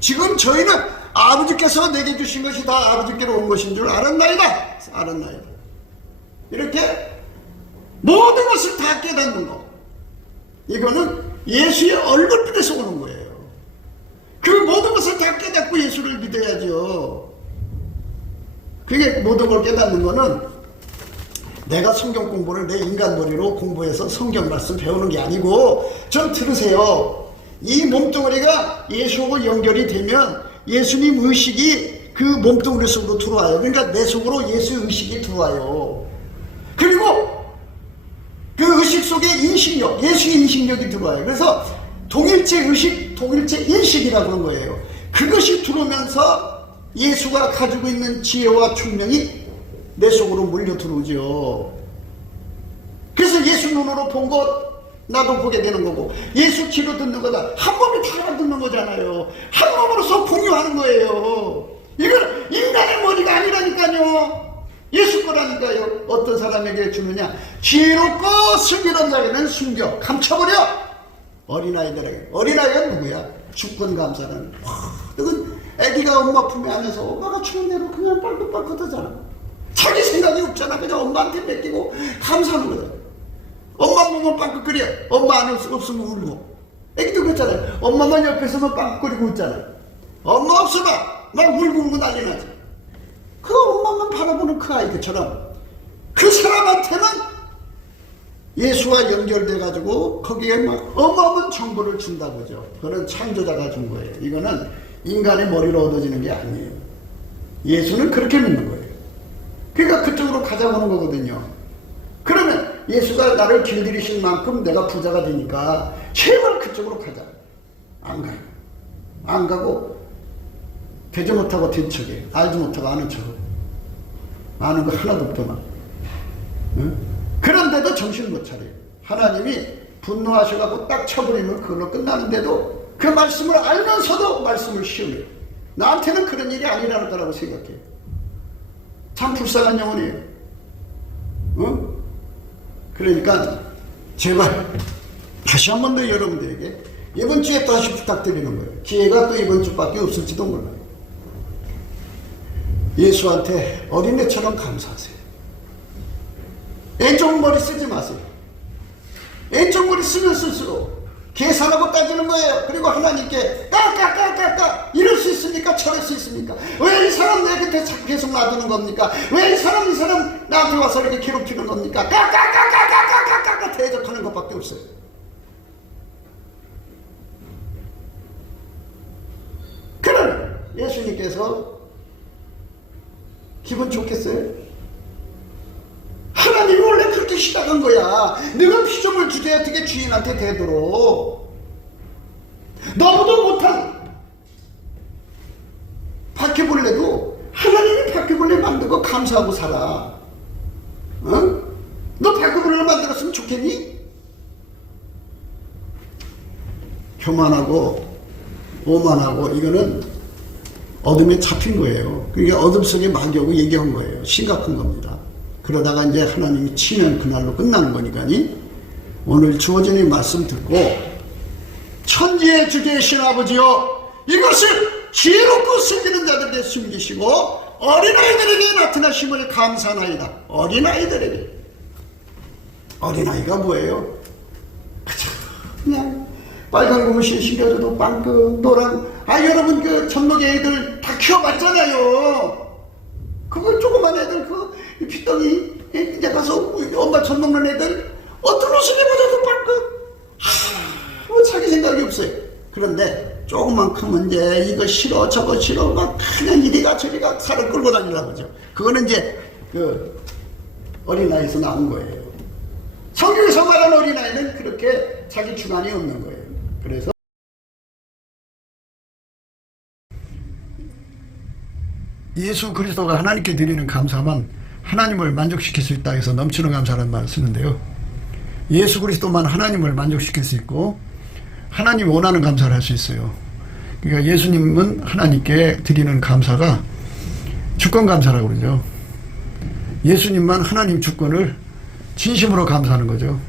지금 저희는 아버지께서 내게 주신 것이 다 아버지께로 온 것인 줄 알았나이다. 이렇게 모든 것을 다 깨닫는 거, 이거는 예수의 얼굴빛에서 오는 거예요. 그 모든 것을 다 깨닫고 예수를 믿어야죠. 그게 모든 걸 깨닫는 거는 내가 성경 공부를 내 인간 머리로 공부해서 성경 말씀 배우는 게 아니고, 좀 들으세요. 이 몸뚱어리가 예수하고 연결이 되면 예수님 의식이 그 몸뚱어리 속으로 들어와요. 그러니까 내 속으로 예수 의식이 들어와요. 그리고 그 의식 속에 인식력, 예수의 인식력이 들어와요. 그래서 동일체 의식, 동일체 인식이라고 하는 거예요. 그것이 들어오면서 예수가 가지고 있는 지혜와 총명이 내 속으로 몰려 들어오죠. 그래서 예수 눈으로 본 것 나도 보게 되는 거고, 예수 귀로 듣는 거다. 한 몸이 다 듣는 거잖아요. 한 몸으로서 공유하는 거예요. 이건 인간의 머리가 아니라니까요. 예수 거라니까요. 어떤 사람에게 주느냐? 지혜롭고 슬기로운 자에게는 숨겨 감춰버려. 어린아이들에게. 어린아이가 누구야? 주권감사는 너는 애기가 엄마 품에 안에서 엄마가 주는 대로 그냥 빨긋빨긋 하잖아. 자기 생각이 없잖아. 그냥 엄마한테 맡기고 감사하는 거야. 엄마 몸을 빵긋 끓여. 엄마 안 없으면 울고. 애기도 그렇잖아요. 엄마만 옆에서만 빵긋거리고 웃잖아요. 엄마 없으면 막 울고 난리 나지. 그 엄마만 바라보는 그 아이들처럼 그 사람한테는 예수와 연결돼가지고 거기에 막 어마어마한 정보를 준다 보죠. 그거는 창조자가 준 거예요. 이거는 인간의 머리로 얻어지는 게 아니에요. 예수는 그렇게 믿는 거예요. 그러니까 그쪽으로 가자고 하는 거거든요. 그러면 예수가 나를 길들이신 만큼 내가 부자가 되니까 제발 그쪽으로 가자. 안 가요. 안 가고 되지 못하고 된 척해. 알지 못하고 아는 척. 아는 거 하나도 없더만. 응? 그런데도 정신 못 차려요. 하나님이 분노하셔가지고 딱 쳐버리면 그걸로 끝나는데도 그 말씀을 알면서도 말씀을 시험해요. 나한테는 그런 일이 아니라는 거라고 생각해요. 참 불쌍한 영혼이에요. 응? 그러니까 제발 다시 한 번 더 여러분들에게 이번 주에 다시 부탁드리는 거예요. 기회가 또 이번 주밖에 없을지도 몰라요. 예수한테 어린애처럼 감사하세요. 왼쪽 머리 쓰지 마세요. 왼쪽 머리 쓰면 쓸수록 계산하고 따지는 거예요. 그리고 하나님께 까까까까까 이럴 수 있습니까? 저럴 수 있습니까? 왜 이 사람 내 곁에 계속 놔두는 겁니까? 왜 이 사람 나한테 와서 이렇게 괴롭히는 겁니까? 까까까까까까까까 대적하는 것밖에 없어요. 그러나 예수님께서 기분 좋겠어요? 하나님이 원래 그렇게 시작한 거야. 너가 피조물 주제에 어떻게 주인한테 되도록. 너무도 못한 바퀴벌레도 하나님이 바퀴벌레 만들고 감사하고 살아. 어? 너 바퀴벌레를 만들었으면 좋겠니? 교만하고 오만하고 이거는 어둠에 잡힌 거예요. 그러니까 어둠 속에 막이 오고 얘기한 거예요. 심각한 겁니다. 그러다가 이제 하나님이 치면 그날로 끝나는 거니까니 오늘 주어진 이 말씀 듣고 천지의 주계신 아버지여 이것을 지혜롭고 슬기는 자들에게 숨기시고 어린아이들에게 나타나심을 감사하나이다. 어린아이들에게. 어린아이가 뭐예요? 그냥 빨간 고무신 신겨줘도 빵긋 노란 여러분 그 전목의 애들 다 키워봤잖아요. 그거 조그만 애들 그 핏덩이 이제 가서 엄마 젖 먹는 애들 어떤 옷을 입어줘도 빵긋 뭐 자기 생각이 없어요. 그런데 조금만 크면 이제 이거 싫어 저거 싫어 막 그냥 이리가 저리가 살을 끌고 다니려고 하죠. 그거는 이제 그 어린아이에서 나온 거예요. 성경에서 말하는 어린아이는 그렇게 자기 주관이 없는 거예요. 그래서 예수 그리스도가 하나님께 드리는 감사만 하나님을 만족시킬 수 있다 해서 넘치는 감사라는 말을 쓰는데요. 예수 그리스도만 하나님을 만족시킬 수 있고 하나님이 원하는 감사를 할 수 있어요. 그러니까 예수님은 하나님께 드리는 감사가 주권 감사라고 그러죠. 예수님만 하나님 주권을 진심으로 감사하는 거죠.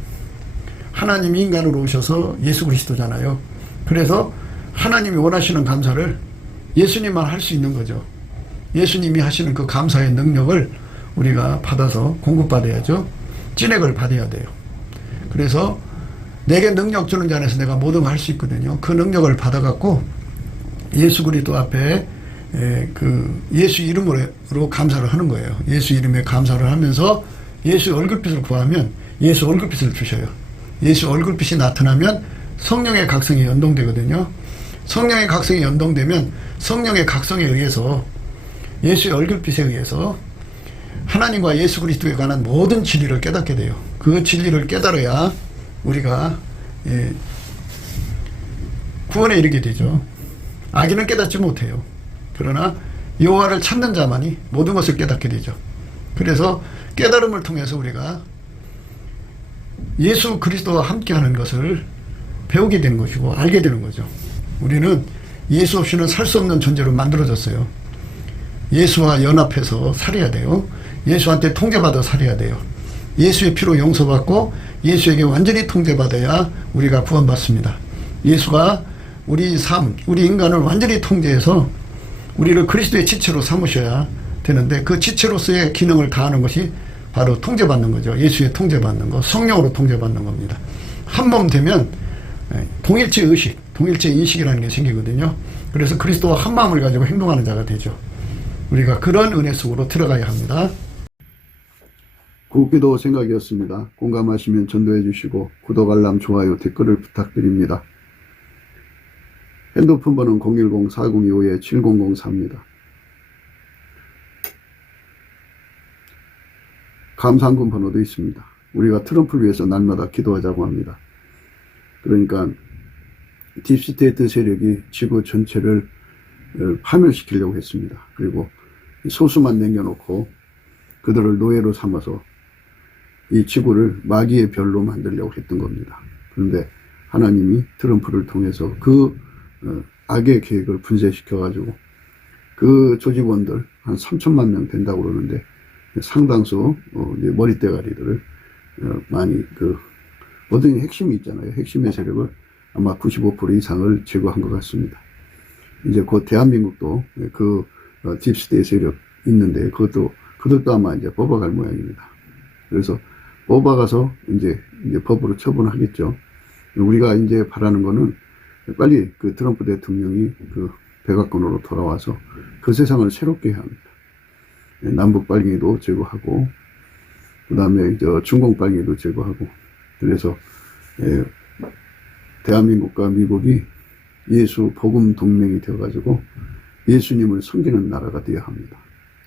하나님이 인간으로 오셔서 예수 그리스도잖아요. 그래서 하나님이 원하시는 감사를 예수님만 할 수 있는 거죠. 예수님이 하시는 그 감사의 능력을 우리가 받아서 공급받아야죠. 찐액을 받아야 돼요. 그래서 내게 능력 주는 자 안에서 내가 모든 걸 할 수 있거든요. 그 능력을 받아갖고 예수 그리스도 앞에 그 예수 이름으로 감사를 하는 거예요. 예수 이름에 감사를 하면서 예수 얼굴빛을 구하면 예수 얼굴빛을 주셔요. 예수 얼굴빛이 나타나면 성령의 각성이 연동되거든요. 성령의 각성이 연동되면 성령의 각성에 의해서 예수의 얼굴빛에 의해서 하나님과 예수 그리스도에 관한 모든 진리를 깨닫게 돼요. 그 진리를 깨달아야 우리가 구원에 이르게 되죠. 악인은 깨닫지 못해요. 그러나 여호와를 찾는 자만이 모든 것을 깨닫게 되죠. 그래서 깨달음을 통해서 우리가 예수 그리스도와 함께하는 것을 배우게 되는 것이고 알게 되는 거죠. 우리는 예수 없이는 살 수 없는 존재로 만들어졌어요. 예수와 연합해서 살아야 돼요. 예수한테 통제받아 살아야 돼요. 예수의 피로 용서받고 예수에게 완전히 통제받아야 우리가 구원받습니다. 예수가 우리 삶, 우리 인간을 완전히 통제해서 우리를 그리스도의 지체로 삼으셔야 되는데, 그 지체로서의 기능을 다하는 것이 바로 통제받는 거죠. 예수의 통제받는 거, 성령으로 통제받는 겁니다. 한 몸 되면 동일체 의식, 동일체 인식이라는 게 생기거든요. 그래서 그리스도와 한 마음을 가지고 행동하는 자가 되죠. 우리가 그런 은혜 속으로 들어가야 합니다. 굿기도 생각이었습니다. 공감하시면 전도해 주시고 구독, 알람, 좋아요, 댓글을 부탁드립니다. 핸드폰 번호는 010-4025-7004입니다. 감사한금 번호도 있습니다. 우리가 트럼프를 위해서 날마다 기도하자고 합니다. 그러니까 딥스테이트 세력이 지구 전체를 파멸시키려고 했습니다. 그리고 소수만 남겨놓고 그들을 노예로 삼아서 이 지구를 마귀의 별로 만들려고 했던 겁니다. 그런데 하나님이 트럼프를 통해서 그 악의 계획을 분쇄시켜가지고 그 조직원들 한 3천만 명 된다고 그러는데 상당수 머리대가리들을 많이 어떤 핵심이 있잖아요. 핵심의 세력을 아마 95% 이상을 제거한 것 같습니다. 이제 곧 대한민국도 그 딥스테이 세력 있는데 그것도 아마 이제 뽑아갈 모양입니다. 그래서 뽑아가서 이제 법으로 처분하겠죠. 우리가 이제 바라는 거는 빨리 그 트럼프 대통령이 그 백악관으로 돌아와서 그 세상을 새롭게 해야 합니다. 남북 빨갱이도 제거하고, 그 다음에 중공 빨갱이도 제거하고, 그래서 대한민국과 미국이 예수 복음 동맹이 되어가지고 예수님을 섬기는 나라가 되어야 합니다.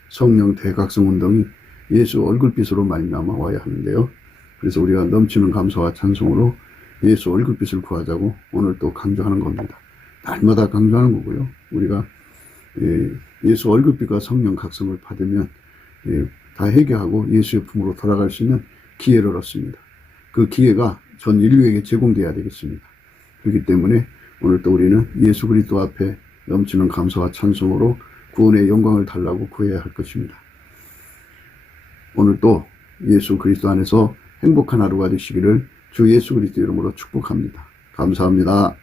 성령 대각성 운동이 예수 얼굴빛으로 말미암아 와야 하는데요. 그래서 우리가 넘치는 감사와 찬송으로 예수 얼굴빛을 구하자고 오늘 또 강조하는 겁니다. 날마다 강조하는 거고요. 우리가 예수 얼굴빛과 성령 각성을 받으면 다 해결하고 예수의 품으로 돌아갈 수 있는 기회를 얻습니다. 그 기회가 전 인류에게 제공돼야 되겠습니다. 그렇기 때문에 오늘 또 우리는 예수 그리스도 앞에 넘치는 감사와 찬송으로 구원의 영광을 달라고 구해야 할 것입니다. 오늘 또 예수 그리스도 안에서 행복한 하루가 되시기를 주 예수 그리스도 이름으로 축복합니다. 감사합니다.